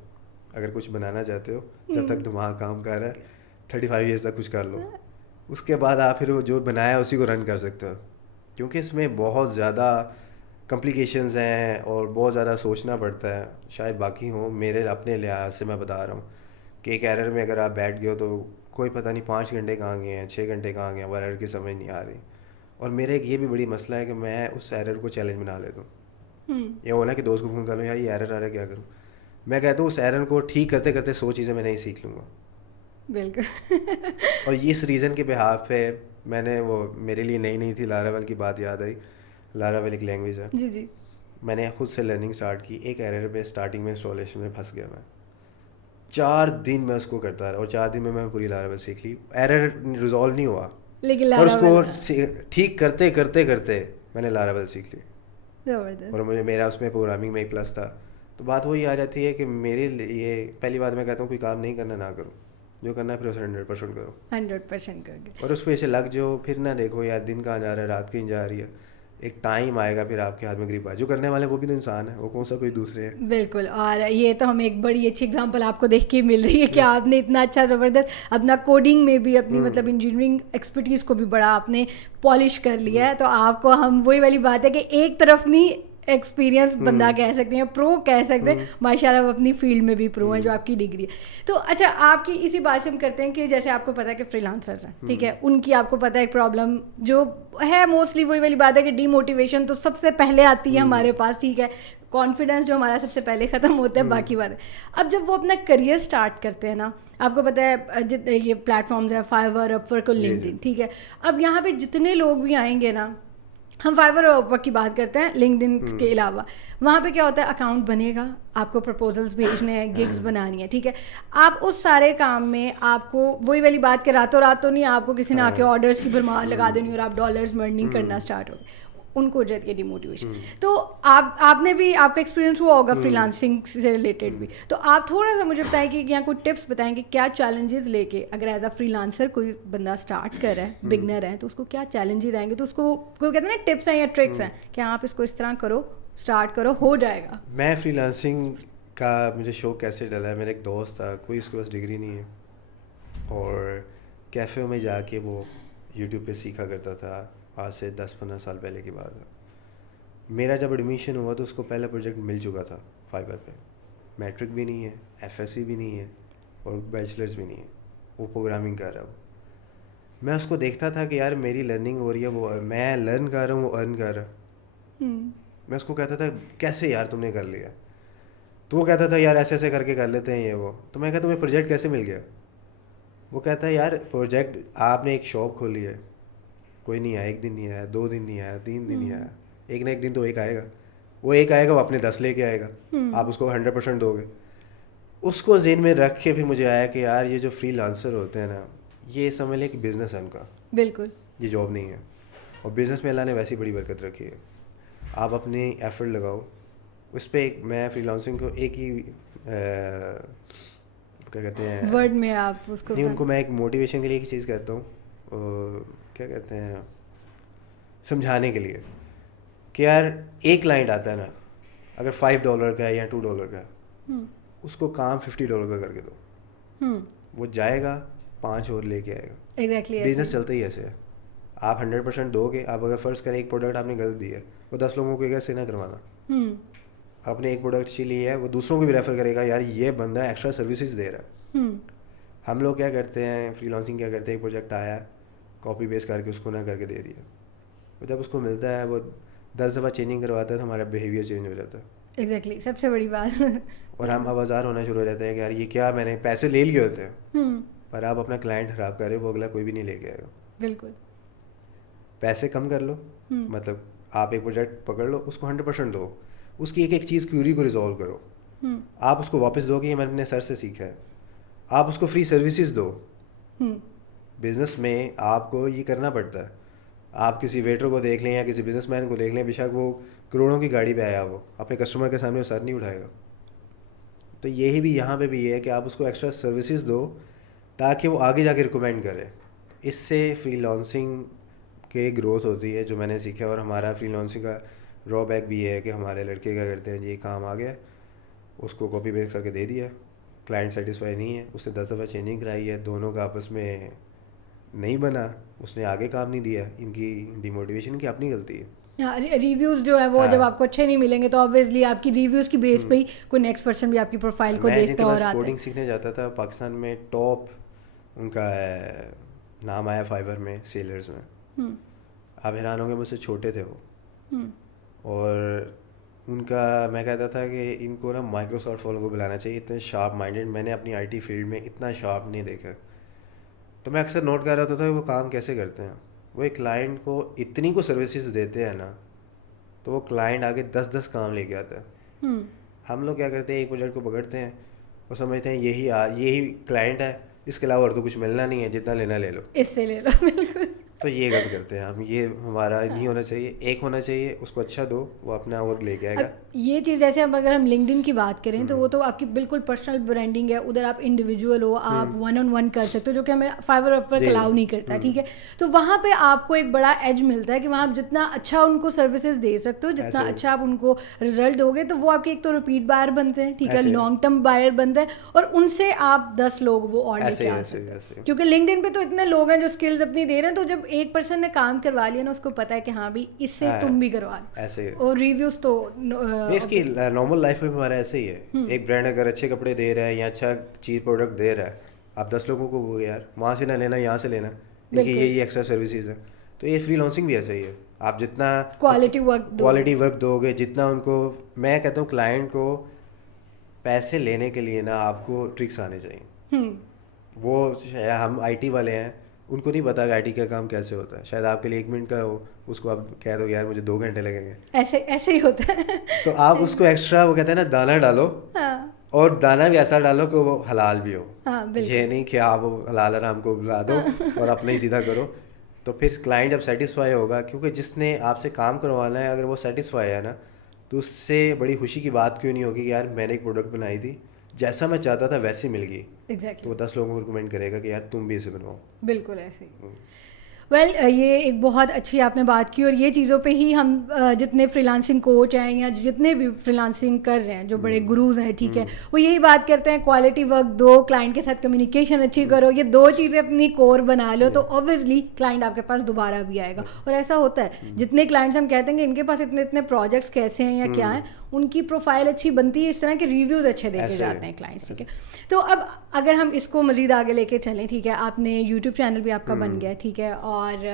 اگر کچھ بنانا چاہتے ہو, جب تک دماغ کام کر رہا ہے 35 ایئرس تک کچھ کر لو, اس کے بعد آپ پھر جو بنایا اسی کو رن کر سکتے ہو. کیونکہ اس میں بہت زیادہ کمپلیکیشنز ہیں اور بہت زیادہ سوچنا پڑتا ہے. شاید باقی ہوں, میرے اپنے لحاظ سے میں بتا رہا ہوں کہ ایک ایرر میں اگر آپ بیٹھ گئے ہو تو کوئی پتہ نہیں 5 گھنٹے کہاں گئے ہیں, 6 گھنٹے کہاں گئے ہیں, وہ ایرر کی سمجھ نہیں آ رہی. اور میرے ایک یہ بھی بڑی مسئلہ ہے کہ میں اس ایرر کو چیلنج بنا لیتا ہوں. یہ ہونا کہ دوست کو فون کر لوں یار یہ ایرر آ رہا ہے کیا کروں. میں کہتا ہوں اس ایرر کو ٹھیک کرتے کرتے 100 چیزیں میں نہیں سیکھ لوں گا. بالکل. اور اس ریزن کے بہاف پہ میں نے وہ میرے لیے نئی تھی, لاراول کی بات یاد آئی. لاراول ایک لینگویج ہے. جی جی. میں نے خود سے لرننگ اسٹارٹ کی. ایک ایرر پہ اسٹارٹنگ میں انسٹالیشن میں پھنس گیا میں. 4 دن میں اس کو کرتا رہا اور 4 دن میں پوری لاراول سیکھ لی. ایرر ریزالو نہیں ہوا لیکن اور اس کو ٹھیک کرتے کرتے کرتے میں نے لاراول سیکھ لی. زبردست. اور مجھے میرا اس میں پروگرامنگ میں 1+ تھا. تو بات وہی آ جاتی ہے کہ میرے لیے پہلی بات میں کہتا ہوں کوئی کام نہیں کرنا نہ کرو, جو کرنا ہے پھر اسے 100% کرو, 100% کر کے. اور اس پہ ایسے لگ جو پھر نہ دیکھو یار دن کہاں جا رہا ہے, رات کہیں جا رہی ہے. ایک ٹائم آئے گا پھر آپ کے ہاتھ میں گریپ آئے. جو کرنے والے وہ بھی تو انسان ہے, وہ کون سا کوئی دوسرے ہیں. بالکل. اور یہ تو ہمیں ایک بڑی اچھی اگزامپل آپ کو دیکھ کے مل رہی ہے کہ آپ نے اتنا اچھا زبردست اپنا کوڈنگ میں بھی اپنی مطلب انجینئرنگ ایکسپرٹیز کو بھی بڑا آپ نے پالش کر لیا ہے. تو آپ کو ہم وہی والی بات ہے کہ ایک طرف نہیں ایکسپیرینس بندہ کہہ سکتے ہیں, پرو کہہ سکتے ہیں. ماشاء اللہ وہ اپنی فیلڈ میں بھی پرو ہیں جو آپ کی ڈگری ہے. تو اچھا آپ کی اسی بات سے ہم کرتے ہیں کہ جیسے آپ کو پتا ہے کہ فری لانسرز ہیں, ٹھیک ہے, ان کی آپ کو پتا ہے ایک پرابلم جو ہے موسٹلی وہی والی بات ہے کہ ڈی موٹیویشن تو سب سے پہلے آتی ہے ہمارے پاس, ٹھیک ہے, کانفیڈنس جو ہمارا سب سے پہلے ختم ہوتا ہے, باقی بات ہے. اب جب وہ اپنا کریئر اسٹارٹ کرتے ہیں نا, آپ کو پتہ ہے جتنے یہ پلیٹ فارمز ہیں فائیور, اپ ورک اور لنکڈ ان, ٹھیک ہے, اب یہاں پہ جتنے لوگ بھی آئیں گے نا, ہم فائیور اور اپ ورک کی بات کرتے ہیں لنکڈ ان کے علاوہ, وہاں پہ کیا ہوتا ہے اکاؤنٹ بنے گا, آپ کو پرپوزلس بھیجنے ہیں, گگس بنانی ہے, ٹھیک ہے. آپ اس سارے کام میں آپ کو وہی والی بات کہ راتوں رات تو نہیں آپ کو کسی نے آ کے آرڈرس کی بھرمار لگا دینی اور آپ ڈالرز مرننگ کرنا اسٹارٹ ہو گئے. ان کو ہو جاتی ہے ڈی موٹیویشن. تو آپ نے بھی, آپ کا ایکسپیرینس ہوا ہوگا فری لانسنگ سے ریلیٹڈ بھی, تو آپ تھوڑا سا مجھے بتائیں کہ یہاں کوئی ٹپس بتائیں کہ کیا چیلنجز لے کے اگر ایز اے فری لانسر کوئی بندہ اسٹارٹ کر رہا ہے, بگنر ہے, تو اس کو کیا چیلنجز آئیں گے, تو اس کو کوئی کہتے ہیں نا ٹپس ہیں یا ٹرکس ہیں کہ آپ اس کو اس طرح کرو, اسٹارٹ کرو, ہو جائے گا. میں فری لانسنگ کا مجھے شوق کیسے ڈلا ہے, میرا ایک دوست تھا, کوئی اس کے پاس ڈگری نہیں ہے, اور کیفے میں جا کے وہ یوٹیوب پہ سیکھا کرتا تھا. آج سے 10-15 سال پہلے کی بات ہے. میرا جب ایڈمیشن ہوا تو اس کو پہلا پروجیکٹ مل چکا تھا فائبر پہ. میٹرک بھی نہیں ہے, ایف ایس سی بھی نہیں ہے, اور بیچلرز بھی نہیں ہے, وہ پروگرامنگ کر رہا ہے. میں اس کو دیکھتا تھا کہ یار میری لرننگ ہو رہی ہے, وہ میں لرن کر رہا ہوں, وہ ارن کر رہا ہے. میں اس کو کہتا تھا کیسے یار تم نے کر لیا, تو وہ کہتا تھا یار ایسے ایسے کر کے کر لیتے ہیں یہ وہ. تو میں کہتا تمہیں پروجیکٹ کیسے مل گیا. وہ کہتا ہے یار پروجیکٹ آپ نے ایک شاپ کھولی ہے, کوئی نہیں آیا, 1 دن نہیں آیا, 2 دن نہیں آیا, 3 دن نہیں آیا, ایک نہ ایک دن تو ایک آئے گا. وہ ایک آئے گا, وہ اپنے 10 لے کے آئے گا, آپ اس کو 100% دو گے. اس کو ذہن میں رکھ کے پھر مجھے آیا کہ یار یہ جو فری لانسر ہوتے ہیں نا, یہ سمجھ لیں کہ بزنس ہے ان کا, بالکل, یہ جاب نہیں ہے. اور بزنس میں اللہ نے ویسی بڑی برکت رکھی ہے. آپ اپنی ایفرٹ لگاؤ اس پہ. میں فری لانسنگ کو ایک ہی کیا کہتے ہیں ورڈ میں آپ اس کو نہیں, ان کو میں ایک موٹیویشن کے لیے ایک چیز کہتا ہوں, کیا کہتے ہیں, سمجھانے کے لیے کہ یار ایک کلائنٹ آتا ہے نا, اگر $5 کا ہے یا $2 کا ہے, اس کو کام $50 کا کر کے دو, وہ جائے گا 5 اور لے کے آئے گا. ایگزیکٹلی بزنس چلتا ہی ایسے ہے. آپ 100% دو گے. آپ اگر فرض کریں ایک پروڈکٹ آپ نے غلط دی ہے, وہ 10 لوگوں کو کیسے نہ کروانا. آپ نے ایک پروڈکٹ اچھی لی ہے, وہ دوسروں کو بھی ریفر کرے گا, یار یہ بندہ ایکسٹرا سروسز دے رہا ہے. ہم لوگ کیا کرتے ہیں فری لانسنگ کیا کرتے ہیں, ایک پروجیکٹ آیا, کاپی پیسٹ کر کے اس کو نہ کر کے دے دیا. اور جب اس کو ملتا ہے وہ 10 دفعہ چینجنگ کرواتا ہے تو ہمارا بیہیویئر چینج ہو جاتا ہے. ایگزیکٹلی, سب سے بڑی بات. اور ہم آوازار ہونا شروع ہو جاتے ہیں کہ یار یہ کیا, میں نے پیسے لے لیے ہوتے ہیں, پر آپ اپنا کلائنٹ خراب کر رہے ہو, وہ اگلا کوئی بھی نہیں لے کے آئے گا. بالکل, پیسے کم کر لو, مطلب آپ ایک پروجیکٹ پکڑ لو, اس کو 100% دو, اس کی ایک ایک چیز کیوری کو ریزالو کرو. آپ اس کو واپس دو کہ یہ میں نے اپنے سر سے سیکھا ہے. آپ اس کو فری سروسز دو. بزنس میں آپ کو یہ کرنا پڑتا ہے. آپ کسی ویٹر کو دیکھ لیں یا کسی بزنس مین کو دیکھ لیں, بے شک وہ کروڑوں کی گاڑی پہ آیا, وہ اپنے کسٹمر کے سامنے وہ سر نہیں اٹھائے گا. تو یہی بھی یہاں پہ بھی یہ ہے کہ آپ اس کو ایکسٹرا سروسز دو تاکہ وہ آگے جا کے ریکمینڈ کرے. اس سے فری لانسنگ کے گروتھ ہوتی ہے, جو میں نے سیکھا. اور ہمارا فری لانسنگ کا ڈرا بیک بھی یہ ہے کہ ہمارے لڑکے کیا کرتے ہیں, یہ کام آ گیا, اس کو کاپی پیسٹ کر کے دے دیا, کلائنٹ سیٹسفائی نہیں ہے, اس سے 10 دفعہ چینجنگ کرائی ہے, دونوں کا آپس میں نہیں بنا, اس نے آگے کام نہیں دیا. ان کی ڈی موٹیویشن کی اپنی غلطی ہے. ریویوز جو ہے وہ جب آپ کو اچھے نہیں ملیں گے تو آبویسلی آپ کی ریویوز کی بیس پہ ہی کوئی نیکسٹ پرسن بھی آپ کی پروفائل کو دیکھتا اور آتا ہے. کوڈنگ سیکھنے جاتا تھا پاکستان میں, ٹاپ ان کا نام آیا فائبر میں, سیلرز میں. آپ حیران ہوں گے, مجھ سے چھوٹے تھے وہ, اور ان کا میں کہتا تھا کہ ان کو نا مائکروسافٹ والوں کو بلانا چاہیے, اتنے شارپ مائنڈیڈ. میں نے اپنی IT فیلڈ میں اتنا شارپ نہیں دیکھا. تو میں اکثر نوٹ کر رہا ہوتا تھا کہ وہ کام کیسے کرتے ہیں. وہ ایک کلائنٹ کو اتنی کو سروسز دیتے ہیں نا, تو وہ کلائنٹ آگے 10 کام لے کے آتا ہے. ہم لوگ کیا کرتے ہیں, ایک پروجیکٹ کو پکڑتے ہیں, وہ سمجھتے ہیں یہی کلائنٹ ہے, اس کے علاوہ اور تو کچھ ملنا نہیں ہے, جتنا لینا لے لو, اس سے لے لو. بالکل. تو یہ غلط کرتے ہیں ہم. یہ ہمارا نہیں ہونا چاہیے, ایک ہونا چاہیے, اس کو اچھا دو, وہ اپنا اور لے کے آئے گا. یہ چیز جیسے اب اگر ہم لنکڈن کی بات کریں تو وہ تو آپ کی بالکل پرسنل برانڈنگ ہے, ادھر آپ انڈیویجول ہو, آپ ون آن ون کر سکتے ہو, جو کہ ہمیں فائور پر الاؤ نہیں کرتا, ٹھیک ہے. تو وہاں پہ آپ کو ایک بڑا ایج ملتا ہے کہ وہاں آپ جتنا اچھا ان کو سروسز دے سکتے ہو, جتنا اچھا آپ ان کو رزلٹ دو گے, تو وہ آپ کے ایک تو ریپیٹ بائر بنتے ہیں, ٹھیک ہے, لانگ ٹرم بائر بنتے ہیں, اور ان سے آپ 10 لوگ وہ اور لے کے آ سکتے ہیں. کیونکہ لنکڈن پہ تو اتنے لوگ ہیں جو اسکلز اپنی دے رہے ہیں, تو جب ایک پرسن نے کام کروا لیا نا, اس کو پتا ہے کہ ہاں بھی اس سے تم بھی کروا لو. ایسے اور ریویوز تو اس کی نارمل لائف میں ہمارا ایسے ہی ہے. ایک برانڈ اگر اچھے کپڑے دے رہا ہے یا اچھا چیز پروڈکٹ دے رہا ہے, آپ 10 لوگوں کو وہ یار وہاں سے نہ لینا, یہاں سے لینا, ان کی یہی ایکسٹرا سروسز ہیں. تو یہ فری لانسنگ بھی ایسا ہی ہے. آپ جتنا کوالٹی ورک دو گے, جتنا ان کو, میں کہتا ہوں کلائنٹ کو پیسے لینے کے لیے نا آپ کو ٹرکس آنے چاہیے. وہ ہم آئی ٹی والے ہیں, ان کو نہیں پتا کہ آئی ٹی کا کام کیسے ہوتا ہے. شاید آپ کے لیے 1 منٹ کا ہو, اس کو آپ کہہ دو یار مجھے 2 گھنٹے لگیں گے, ایسے ہی ہوتا ہے. تو آپ اس کو ایکسٹرا وہ کہتے ہیں نا دانہ ڈالو, اور دانہ بھی ایسا ڈالو کہ وہ حلال بھی ہو. یہ نہیں کہ آپ حلال حرام کو بلا دو اور اپنا ہی سیدھا کرو. تو پھر کلائنٹ جب سیٹسفائی ہوگا, کیونکہ جس نے آپ سے کام کروانا ہے اگر وہ سیٹسفائی ہے نا, تو اس سے بڑی خوشی کی بات کیوں نہیں ہوگی کہ یار میں نے ایک پروڈکٹ بنائی تھی, جیسا میں چاہتا تھا ویسی مل گئی. تو وہ 10 لوگوں کو ریکمینڈ کرے گا کہ یار تم بھی اسے بنواؤ. بالکل ایسے ہی. ویل یہ ایک بہت اچھی آپ نے بات کی, اور یہ چیزوں پہ ہی ہم جتنے فری لانسنگ کوچ ہیں یا جتنے بھی فری لانسنگ کر رہے ہیں, جو بڑے گروز ہیں, ٹھیک ہے, وہ یہی بات کرتے ہیں کوالٹی ورک دو, کلائنٹ کے ساتھ کمیونیکیشن اچھی کرو, یہ 2 چیزیں اپنی کور بنا لو, تو اوبویسلی کلائنٹ آپ کے پاس دوبارہ بھی آئے گا. اور ایسا ہوتا ہے, جتنے کلائنٹس ہم کہتے ہیں کہ ان کے پاس اتنے پروجیکٹس کیسے ہیں یا کیا ہیں, ان کی پروفائل اچھی بنتی ہے, اس طرح کے ریویوز اچھے دے کے جاتے ہیں کلائنٹس, ٹھیک ہے. تو اب اگر ہم اس کو مزید آگے لے کے چلیں, ٹھیک ہے, آپ نے یوٹیوب چینل بھی آپ کا بن گیا, ٹھیک ہے, اور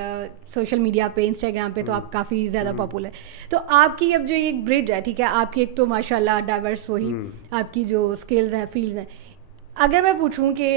سوشل میڈیا پہ انسٹاگرام پہ تو آپ کافی زیادہ پاپولر. تو آپ کی اب جو ایک برج ہے, ٹھیک ہے, آپ کی ایک تو ماشاء اللہ ڈائیورس وہی آپ کی جو اسکلز ہیں, فیلڈز ہیں. اگر میں پوچھوں کہ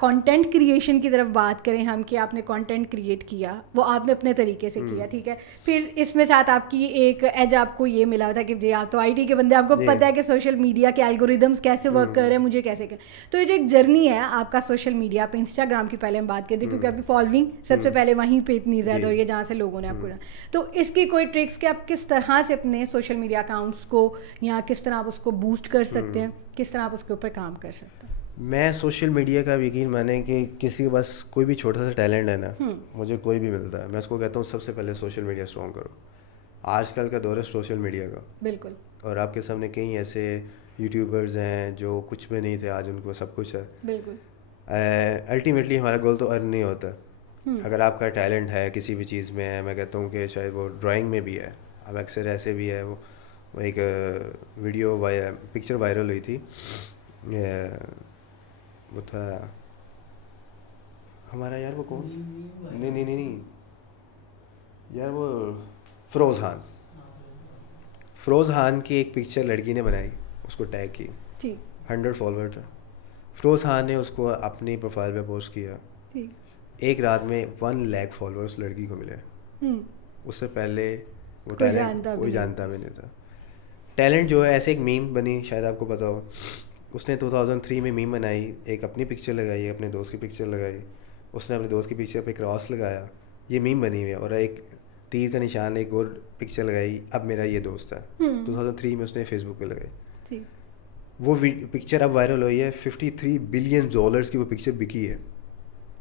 کانٹینٹ کریشن کی طرف بات کریں ہم, کہ آپ نے کانٹینٹ کریٹ کیا, وہ آپ نے اپنے طریقے سے کیا, ٹھیک ہے, پھر اس میں ساتھ آپ کی ایک ایج آپ کو یہ ملا تھا کہ جی آپ تو آئی ٹی کے بندے, آپ کو پتہ ہے کہ سوشل میڈیا کے الگوریدمس کیسے ورک کر رہے ہیں, مجھے کیسے کریں. تو یہ جو ایک جرنی ہے آپ کا سوشل میڈیا پہ, انسٹاگرام کی پہلے ہم بات کرتے ہیں کیونکہ آپ کی فالوئنگ سب سے پہلے وہیں پہ اتنی زیادہ ہوئی ہے جہاں سے لوگوں نے آپ کو, تو اس کی کوئی ٹرکس کہ آپ کس طرح سے اپنے سوشل میڈیا اکاؤنٹس کو, یا کس طرح آپ اس کو بوسٹ کر سکتے ہیں, کس طرح آپ اس کے اوپر کام کر سکتے ہیں؟ میں سوشل میڈیا کا یقین مانیں کہ کسی کے پاس کوئی بھی چھوٹا سا ٹیلنٹ ہے نا, مجھے کوئی بھی ملتا ہے, میں اس کو کہتا ہوں سب سے پہلے سوشل میڈیا اسٹرانگ کرو. آج کل کا دور ہے سوشل میڈیا کا. بالکل. اور آپ کے سامنے کئی ایسے یوٹیوبرز ہیں جو کچھ بھی نہیں تھے, آج ان کو سب کچھ ہے. بالکل. الٹیمیٹلی ہمارا گول تو ارن نہیں ہوتا. اگر آپ کا ٹیلنٹ ہے کسی بھی چیز میں ہے, میں کہتا ہوں کہ شاید وہ ڈرائنگ میں بھی ہے. اب اکثر ایسے بھی ہے, وہ ایک ویڈیو پکچر وائرل ہوئی تھی, وہ تھا ہمارا یار, وہ کون, نہیں یار, وہ فروز خان کی ایک پکچر لڑکی نے بنائی, اس کو ٹیگ کی, 100 فالوور تھا. فروز خان نے اس کو اپنی پروفائل پہ پوسٹ کیا, ایک رات میں 1 لاکھ فالوورس لڑکی کو ملے. اس سے پہلے وہ ٹیلنٹ کوئی جانتا بھی نہیں تھا. ٹیلنٹ جو ہے ایسے ایک میم بنی, شاید آپ کو پتا ہو, اس نے 2003 میں میم بنائی, ایک اپنی پکچر لگائی, اپنے دوست کی پکچر لگائی, اس نے اپنے دوست کی پکچر پہ کراس لگایا, یہ میم بنی ہوئی ہے, اور ایک تیر کا نشان ایک اور پکچر لگائی, اب میرا یہ دوست ہے. 2003 میں اس نے فیس بک پہ لگائی. وہ پکچر اب وائرل ہوئی ہے, $53 بلین کی وہ پکچر بکی ہے.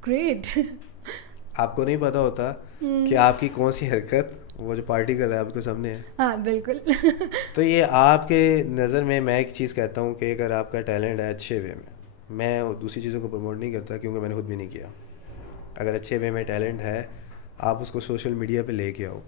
گریٹ. آپ کو نہیں پتا ہوتا کہ آپ کی کون سی حرکت وہ جو پارٹیکل ہے آپ کے سامنے ہے. ہاں بالکل. تو یہ آپ کے نظر میں ایک چیز کہتا ہوں کہ اگر آپ کا ٹیلنٹ ہے اچھے وے میں دوسری چیزوں کو پروموٹ نہیں کرتا, کیونکہ میں نے خود بھی نہیں کیا. اگر اچھے وے میں ٹیلنٹ ہے, آپ اس کو سوشل میڈیا پہ لے کے آؤ.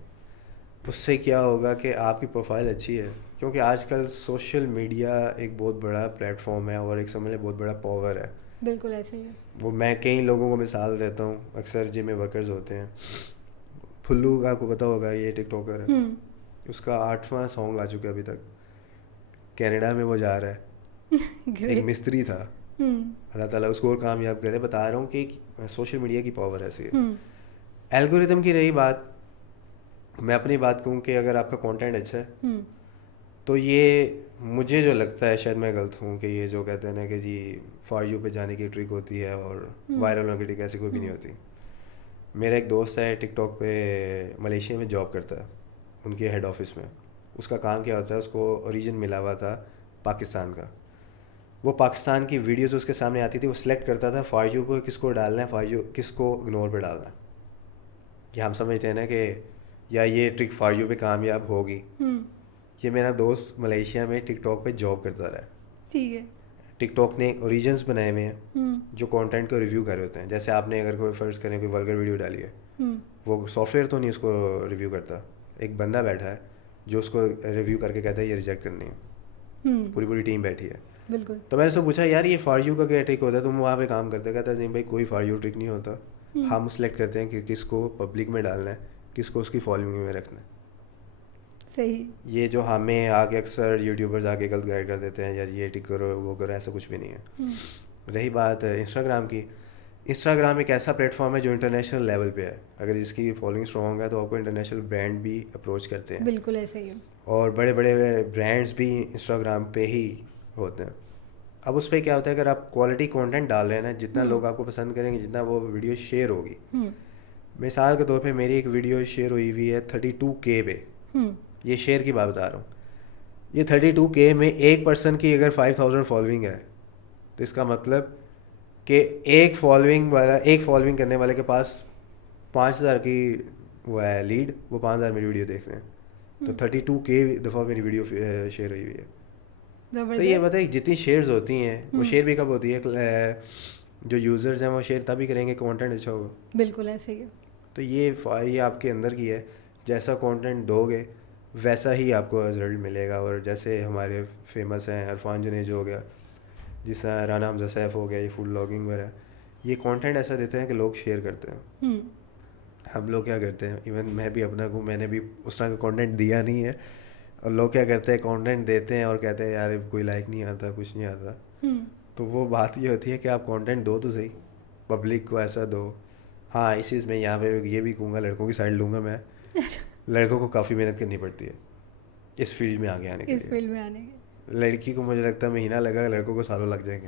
اس سے کیا ہوگا کہ آپ کی پروفائل اچھی ہے, کیونکہ آج کل سوشل میڈیا ایک بہت بڑا پلیٹ فارم ہے, اور ایک سمجھ لیں بہت بڑا پاور ہے. بالکل ایسے ہی ہے. وہ میں کئی لوگوں کو مثال دیتا ہوں, اکثر جم میں ورکرز ہوتے ہیں. پھلو کا آپ کو پتا ہوگا, یہ ٹک ٹاکر ہے, اس کا 8واں سانگ آ چکا ہے ابھی تک. کینیڈا میں وہ جا رہا ہے, ایک مستری تھا, اللہ تعالیٰ اس کو اور کامیاب کرے. بتا رہا ہوں کہ سوشل میڈیا کی پاور ایسی ہے. الگوریدم کی رہی بات, میں اپنی بات کہوں کہ اگر آپ کا کانٹینٹ اچھا ہے تو یہ مجھے جو لگتا ہے, شاید میں غلط ہوں, کہ یہ جو کہتے ہیں نا کہ جی فار یو پہ جانے کی ٹرک ہوتی ہے اور وائرل ہونے کی ٹرک, ایسی کوئی بھی نہیں ہوتی. میرا ایک دوست ہے ٹک ٹاک پہ, ملیشیا میں جاب کرتا ہے ان کے ہیڈ آفس میں. اس کا کام کیا ہوتا ہے, اس کو اوریجن ملا ہوا تھا پاکستان کا. وہ پاکستان کی ویڈیوز اس کے سامنے آتی تھی, وہ سلیکٹ کرتا تھا فار یو پہ کس کو ڈالنا ہے, فار یو کس کو اگنور پہ ڈالنا ہے. کہ ہم سمجھتے ہیں نا کہ یا یہ ٹرک فار یو پہ کامیاب ہوگی. یہ میرا دوست ملیشیا میں ٹک ٹاک پہ جاب کرتا رہا ہے. ٹھیک ہے. ٹک ٹاک نے اوریجنس بنائے ہوئے ہیں جو کانٹینٹ کو ریویو کر رہے ہوتے ہیں. جیسے آپ نے اگر کوئی فرض کریں کوئی ولگر ویڈیو ڈالی ہے, وہ سافٹ ویئر تو نہیں اس کو ریویو کرتا, ایک بندہ بیٹھا ہے جو اس کو ریویو کر کے کہتا ہے یہ ریجیکٹ کرنی ہے. پوری ٹیم بیٹھی ہے. بالکل. تو میں نے اس سے پوچھا یار یہ فار یو کا کیا ٹرک ہوتا ہے, تم وہاں پہ کام کرتے, کہتا ہے نہیں بھائی کوئی فار یو ٹرک نہیں ہوتا, ہم سلیکٹ کرتے ہیں کہ کس کو پبلک میں ڈالنا ہے, کس کو اس کی فالوئنگ میں رکھنا ہے. صحیح. یہ جو ہمیں آگے اکثر یوٹیوبرز آگے غلط گائڈ کر دیتے ہیں, یار یہ ٹک کرو وہ کرو, ایسا کچھ بھی نہیں ہے. رہی بات انسٹاگرام کی, انسٹاگرام ایک ایسا پلیٹ فارم ہے جو انٹرنیشنل لیول پہ ہے. اگر جس کی فالوئنگ اسٹرانگ ہے تو آپ کو انٹرنیشنل برانڈ بھی اپروچ کرتے ہیں. بالکل ایسے ہی ہے. اور بڑے بڑے برانڈس بھی انسٹاگرام پہ ہی ہوتے ہیں. اب اس پہ کیا ہوتا ہے, اگر آپ کوالٹی کانٹینٹ ڈال رہے ہیں نا, جتنا لوگ آپ کو پسند کریں گے, جتنا وہ ویڈیو شیئر ہوگی. مثال کے طور پہ میری ایک ویڈیو شیئر ہوئی ہوئی ہے 32K پہ, یہ شیئر کی بات بتا رہا ہوں. یہ 32K میں ایک پرسن کی اگر 5000 فالوئنگ ہے تو اس کا مطلب کہ ایک فالوئنگ کرنے والے کے پاس 5000 کی وہ ہے لیڈ, وہ 5000 میری ویڈیو دیکھ رہے ہیں. تو 32K دفعہ میری ویڈیو شیئر ہوئی ہوئی ہے. تو یہ بتائیے جتنی شیئرز ہوتی ہیں, وہ شیئر بھی کب ہوتی ہے, جو یوزرز ہیں وہ شیئر تبھی کریں گے کانٹینٹ اچھا ہوگا. بالکل ایسے ہی ہے. تو یہ آپ کے اندر کی ہے, جیسا کانٹینٹ دو گے ویسا ہی آپ کو رزلٹ ملے گا. اور جیسے ہمارے فیمس ہیں عرفان جنیج ہو گیا, جس طرح رانا حمزہ سیف ہو گیا, یہ فوڈ بلاگنگ وغیرہ, یہ کانٹینٹ ایسا دیتے ہیں کہ لوگ شیئر کرتے ہیں. ہم لوگ کیا کرتے ہیں, ایون میں بھی اپنا کو, میں نے بھی اس طرح کا کانٹینٹ دیا نہیں ہے, اور لوگ کیا کرتے ہیں کانٹینٹ دیتے ہیں اور کہتے ہیں یار کوئی لائک نہیں آتا, کچھ نہیں آتا. تو وہ بات یہ ہوتی ہے کہ آپ کانٹینٹ دو تو صحیح, پبلک کو ایسا دو. ہاں اس چیز میں یہاں پہ یہ بھی کہوں گا, لڑکوں کی سائڈ لوں گا میں, لڑکوں کو کافی محنت کرنی پڑتی ہے اس فیلڈ میں آگے آنے کے لیے. لڑکی کو مجھے لگتا ہے مہینہ لگا, لڑکوں کو سالوں لگ جائیں گے.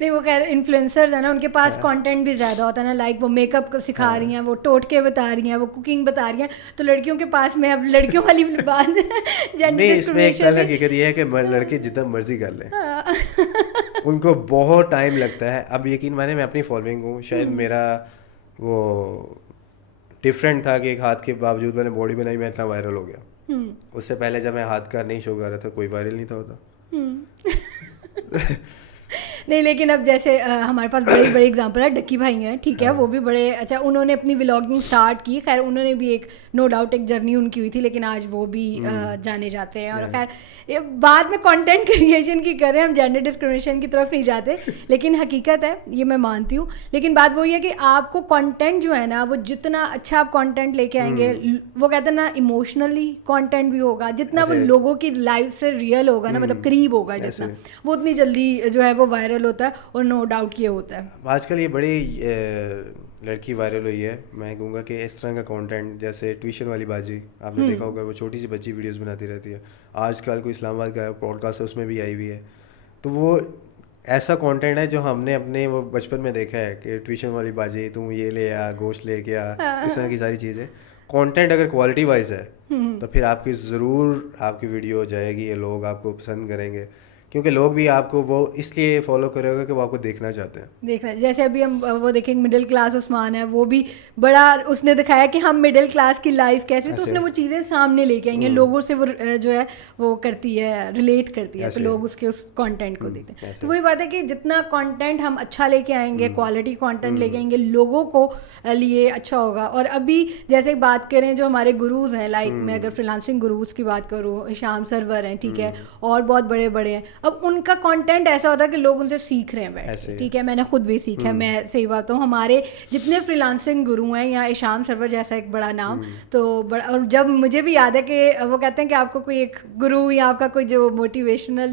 نہیں وہ کہہ رہے انفلوئنسرز ہیں نا, ان کے پاس کانٹینٹ بھی زیادہ ہوتا ہے نا, لائک وہ میک اپ سکھا رہی ہیں, وہ ٹوٹکے بتا رہی ہیں, وہ کوکنگ بتا رہی ہیں. تو لڑکیوں کے پاس میں اب لڑکیوں والی بات نہیں, اس میں ایک کل حقیقت یہ ہے کہ لڑکے جتنا مرضی کر لیں ان کو بہت ٹائم لگتا ہے. اب یقین مانے میں اپنی فالوئنگ ہوں, شاید میرا وہ ڈفرینٹ تھا کہ ایک ہاتھ کے باوجود میں نے باڈی بنائی, میں اتنا وائرل ہو گیا. اس سے پہلے جب میں ہاتھ کا نہیں شو کر رہا تھا کوئی وائرل نہیں تھا ہوتا. نہیں لیکن اب جیسے ہمارے پاس بڑی بڑی اگزامپل ہے, ڈکی بھائی ہیں, ٹھیک ہے, وہ بھی بڑے اچھا, انہوں نے اپنی ولاگنگ اسٹارٹ کی. خیر انہوں نے بھی ایک نو ڈاؤٹ ایک جرنی ان کی ہوئی تھی, لیکن آج وہ بھی جانے جاتے ہیں. اور خیر بعد میں کانٹینٹ کریشن کی کریں, ہم جینڈر ڈسکریمنیشن کی طرف نہیں جاتے, لیکن حقیقت ہے یہ میں مانتی ہوں. لیکن بات وہی ہے کہ آپ کو کانٹینٹ جو ہے نا, وہ جتنا اچھا آپ کانٹینٹ لے کے آئیں گے, وہ کہتے ہیں نا ایموشنلی کانٹینٹ بھی ہوگا, جتنا وہ لوگوں کی لائف سے ریئل ہوگا نا, مطلب قریب ہوگا جتنا, وہ اتنی جلدی جو ہے وہ وائرل ہوتا ہے. اور نو ڈاؤٹ یہ ہوتا ہے آج کل یہ بڑی لڑکی وائرل ہوئی ہے. میں کہوں گا کہ اس طرح کا کانٹینٹ, جیسے ٹیوشن والی باجی, آپ نے دیکھا ہوگا, وہ چھوٹی سی بچی ویڈیوز بناتی رہتی ہے. آج کل کوئی اسلام آباد کا پوڈ کاسٹ ہے, اس میں بھی آئی ہوئی ہے. تو وہ ایسا کانٹینٹ ہے جو ہم نے اپنے وہ بچپن میں دیکھا ہے کہ ٹیوشن والی باجی تم یہ لے آ, گوشت لے کے آ, اس طرح کی ساری چیزیں. کانٹینٹ اگر کوالٹی وائز ہے تو پھر آپ کی ضرور آپ کی ویڈیو جائے گی, لوگ آپ کو پسند کریں گے, کیونکہ لوگ بھی آپ کو وہ اس لیے فالو کرے گا کہ وہ آپ کو دیکھنا چاہتے ہیں. دیکھنا جیسے ابھی ہم وہ دیکھیں مڈل کلاس عثمان ہے, وہ بھی بڑا اس نے دکھایا کہ ہم مڈل کلاس کی لائف کیسے, تو اس نے وہ چیزیں سامنے لے کے آئی ہیں, لوگوں سے وہ جو ہے وہ کرتی ہے, ریلیٹ کرتی ہے, تو لوگ اس کے اس کانٹینٹ کو دیکھتے ہیں. تو وہی بات ہے کہ جتنا کانٹینٹ ہم اچھا لے کے آئیں گے, کوالٹی کانٹینٹ لے کے آئیں گے, لوگوں کو لیے اچھا ہوگا. اور ابھی جیسے بات کریں جو ہمارے گروز ہیں, لائک میں اگر فریلانسنگ گروز کی بات کروں, شام سرور ہیں, ٹھیک ہے, اور بہت بڑے بڑے ہیں. اب ان کا کانٹینٹ ایسا ہوتا ہے کہ لوگ ان سے سیکھ رہے ہیں بیٹھ, ٹھیک ہے, میں نے خود بھی سیکھا ہے, میں صحیح بات ہوں. ہمارے جتنے فری لانسنگ گرو ہیں, یا شام سرور جیسا ایک بڑا نام, تو بڑا, اور جب مجھے بھی یاد ہے کہ وہ کہتے ہیں کہ آپ کو کوئی ایک گرو یا آپ کا کوئی جو موٹیویشنل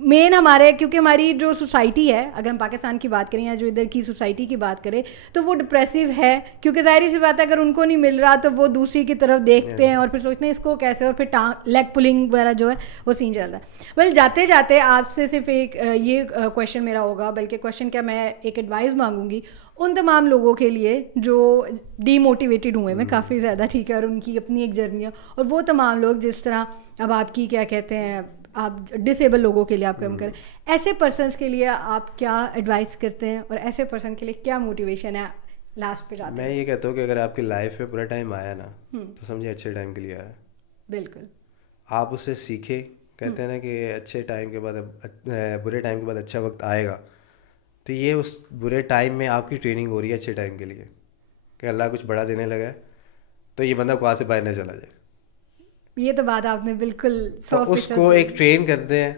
مین ہمارے کیونکہ ہماری جو سوسائٹی ہے, اگر ہم پاکستان کی بات کریں یا جو ادھر کی سوسائٹی کی بات کریں, تو وہ ڈپریسو ہے, کیونکہ ظاہری سی بات ہے اگر ان کو نہیں مل رہا تو وہ دوسری کی طرف دیکھتے ہیں اور پھر سوچتے ہیں اس کو کیسے, اور پھر لیگ پولنگ وغیرہ جو ہے وہ سین چلتا ہے. ویل جاتے جاتے آپ سے صرف ایک یہ کویشچن میرا ہوگا, بلکہ کویشچن کیا, میں ایک ایڈوائز مانگوں گی ان تمام لوگوں کے لیے جو ڈی موٹیویٹیڈ ہوئے میں کافی زیادہ, ٹھیک ہے, اور ان کی اپنی ایک جرنی ہے, اور وہ تمام لوگ جس طرح اب آپ کی کیا کہتے ہیں, آپ ڈسیبل لوگوں کے لیے آپ کام کریں, ایسے پرسنس کے لیے آپ کیا ایڈوائز کرتے ہیں, اور ایسے پرسن کے لیے کیا موٹیویشن ہے لاسٹ پہ جاتے ہیں؟ میں یہ کہتا ہوں کہ اگر آپ کی لائف میں برا ٹائم آیا نا تو سمجھے اچھے ٹائم کے لیے آیا. بالکل, آپ اس سے سیکھیں. کہتے ہیں نا کہ اچھے ٹائم کے بعد برے ٹائم کے بعد اچھا وقت آئے گا, تو یہ اس برے ٹائم میں آپ کی ٹریننگ ہو رہی ہے اچھے ٹائم کے لیے, کہ اللہ کچھ بڑا دینے لگا ہے تو یہ بندہ وہاں سے باہر نہ چلا جائے. یہ تو بات آپ نے بالکل اس کو ایک ٹرین کرتے ہیں,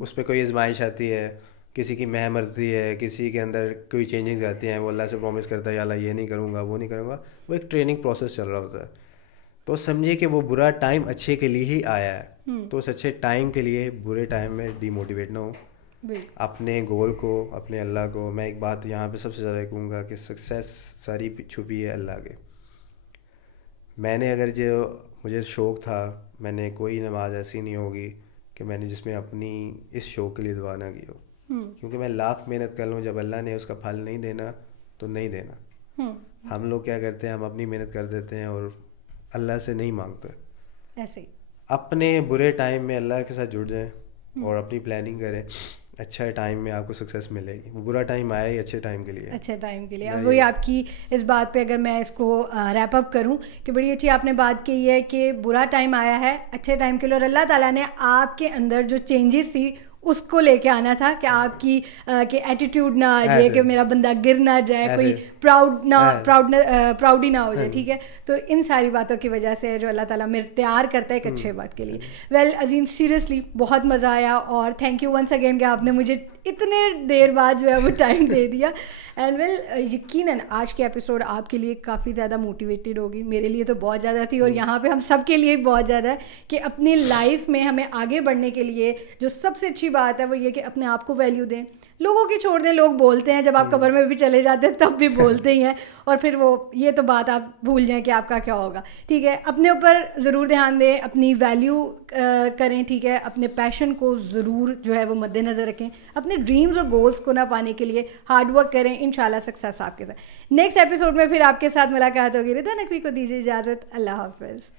اس پہ کوئی آزمائش آتی ہے, کسی کی مہ مرتی ہے, کسی کے اندر کوئی چینجنگز آتی ہیں, وہ اللہ سے پرومس کرتا ہے یا اللہ یہ نہیں کروں گا وہ نہیں کروں گا, وہ ایک ٹریننگ پروسیس چل رہا ہوتا ہے. تو سمجھیے کہ وہ برا ٹائم اچھے کے لیے ہی آیا ہے, تو اس اچھے ٹائم کے لیے برے ٹائم میں ڈی موٹیویٹ نہ ہو. اپنے گول کو, اپنے اللہ کو, میں ایک بات یہاں پہ سب سے زیادہ کہوں گا کہ سکسیس ساری چھپی ہے اللہ کے. میں نے اگر جو مجھے شوق تھا, میں نے کوئی نماز ایسی نہیں ہوگی کہ میں نے جس میں اپنی اس شوق کے لیے دعا نہ کی ہو, کیونکہ میں لاکھ محنت کر لوں, جب اللہ نے اس کا پھل نہیں دینا تو نہیں دینا. ہم لوگ کیا کرتے ہیں, ہم اپنی محنت کر دیتے ہیں اور اللہ سے نہیں مانگتے. ایسے ہی اپنے برے ٹائم میں اللہ کے ساتھ جڑ جائیں اور اپنی پلاننگ کریں, اچھا ٹائم میں آپ کو سکسیس ملے گی. وہ برا ٹائم آیا ہی اچھے ٹائم کے لیے, اچھے ٹائم کے لیے. اور وہی آپ کی اس بات پہ اگر میں اس کو ریپ اپ کروں کہ بڑی اچھی آپ نے بات کی ہے کہ برا ٹائم آیا ہے اچھے ٹائم کے لیے, اور اللہ تعالیٰ نے آپ کے اندر جو چینجز تھی اس کو لے کے آنا تھا کہ آپ کی کہ ایٹیٹیوڈ نہ آ جائے, کہ میرا بندہ گر نہ جائے, کوئی پراؤڈی نہ ہو جائے, ٹھیک ہے. تو ان ساری باتوں کی وجہ سے جو اللہ تعالیٰ میں تیار کرتا ہے ایک اچھے بات کے لیے. ویل عظیم, سیریسلی بہت مزہ آیا, اور تھینک یو ونس اگین کہ آپ نے مجھے اتنے دیر بعد جو ہے وہ ٹائم دے دیا. اینڈ ویل یقیناً آج کے ایپیسوڈ آپ کے لیے کافی زیادہ موٹیویٹیڈ ہوگی, میرے لیے تو بہت زیادہ تھی, اور یہاں پہ ہم سب کے لیے بہت زیادہ ہے کہ اپنی لائف میں ہمیں آگے بڑھنے کے لیے جو سب سے اچھی بات ہے وہ یہ کہ اپنے آپ کو ویلیو دیں. لوگوں کی چھوڑ دیں, لوگ بولتے ہیں, جب آپ قبر میں بھی چلے جاتے ہیں تب بھی بولتے ہی ہیں, اور پھر وہ یہ تو بات آپ بھول جائیں کہ آپ کا کیا ہوگا, ٹھیک ہے. اپنے اوپر ضرور دھیان دیں, اپنی ویلیو کریں, ٹھیک ہے. اپنے پیشن کو ضرور جو ہے وہ مد نظر رکھیں, اپنے ڈریمز اور گولس کو نہ پانے کے لیے ہارڈ ورک کریں, انشاءاللہ سکسیس آپ کے ساتھ. نیکسٹ ایپیسوڈ میں پھر آپ کے ساتھ ملاقات ہوگی. رضا نقوی کو دیجیے اجازت, اللہ حافظ.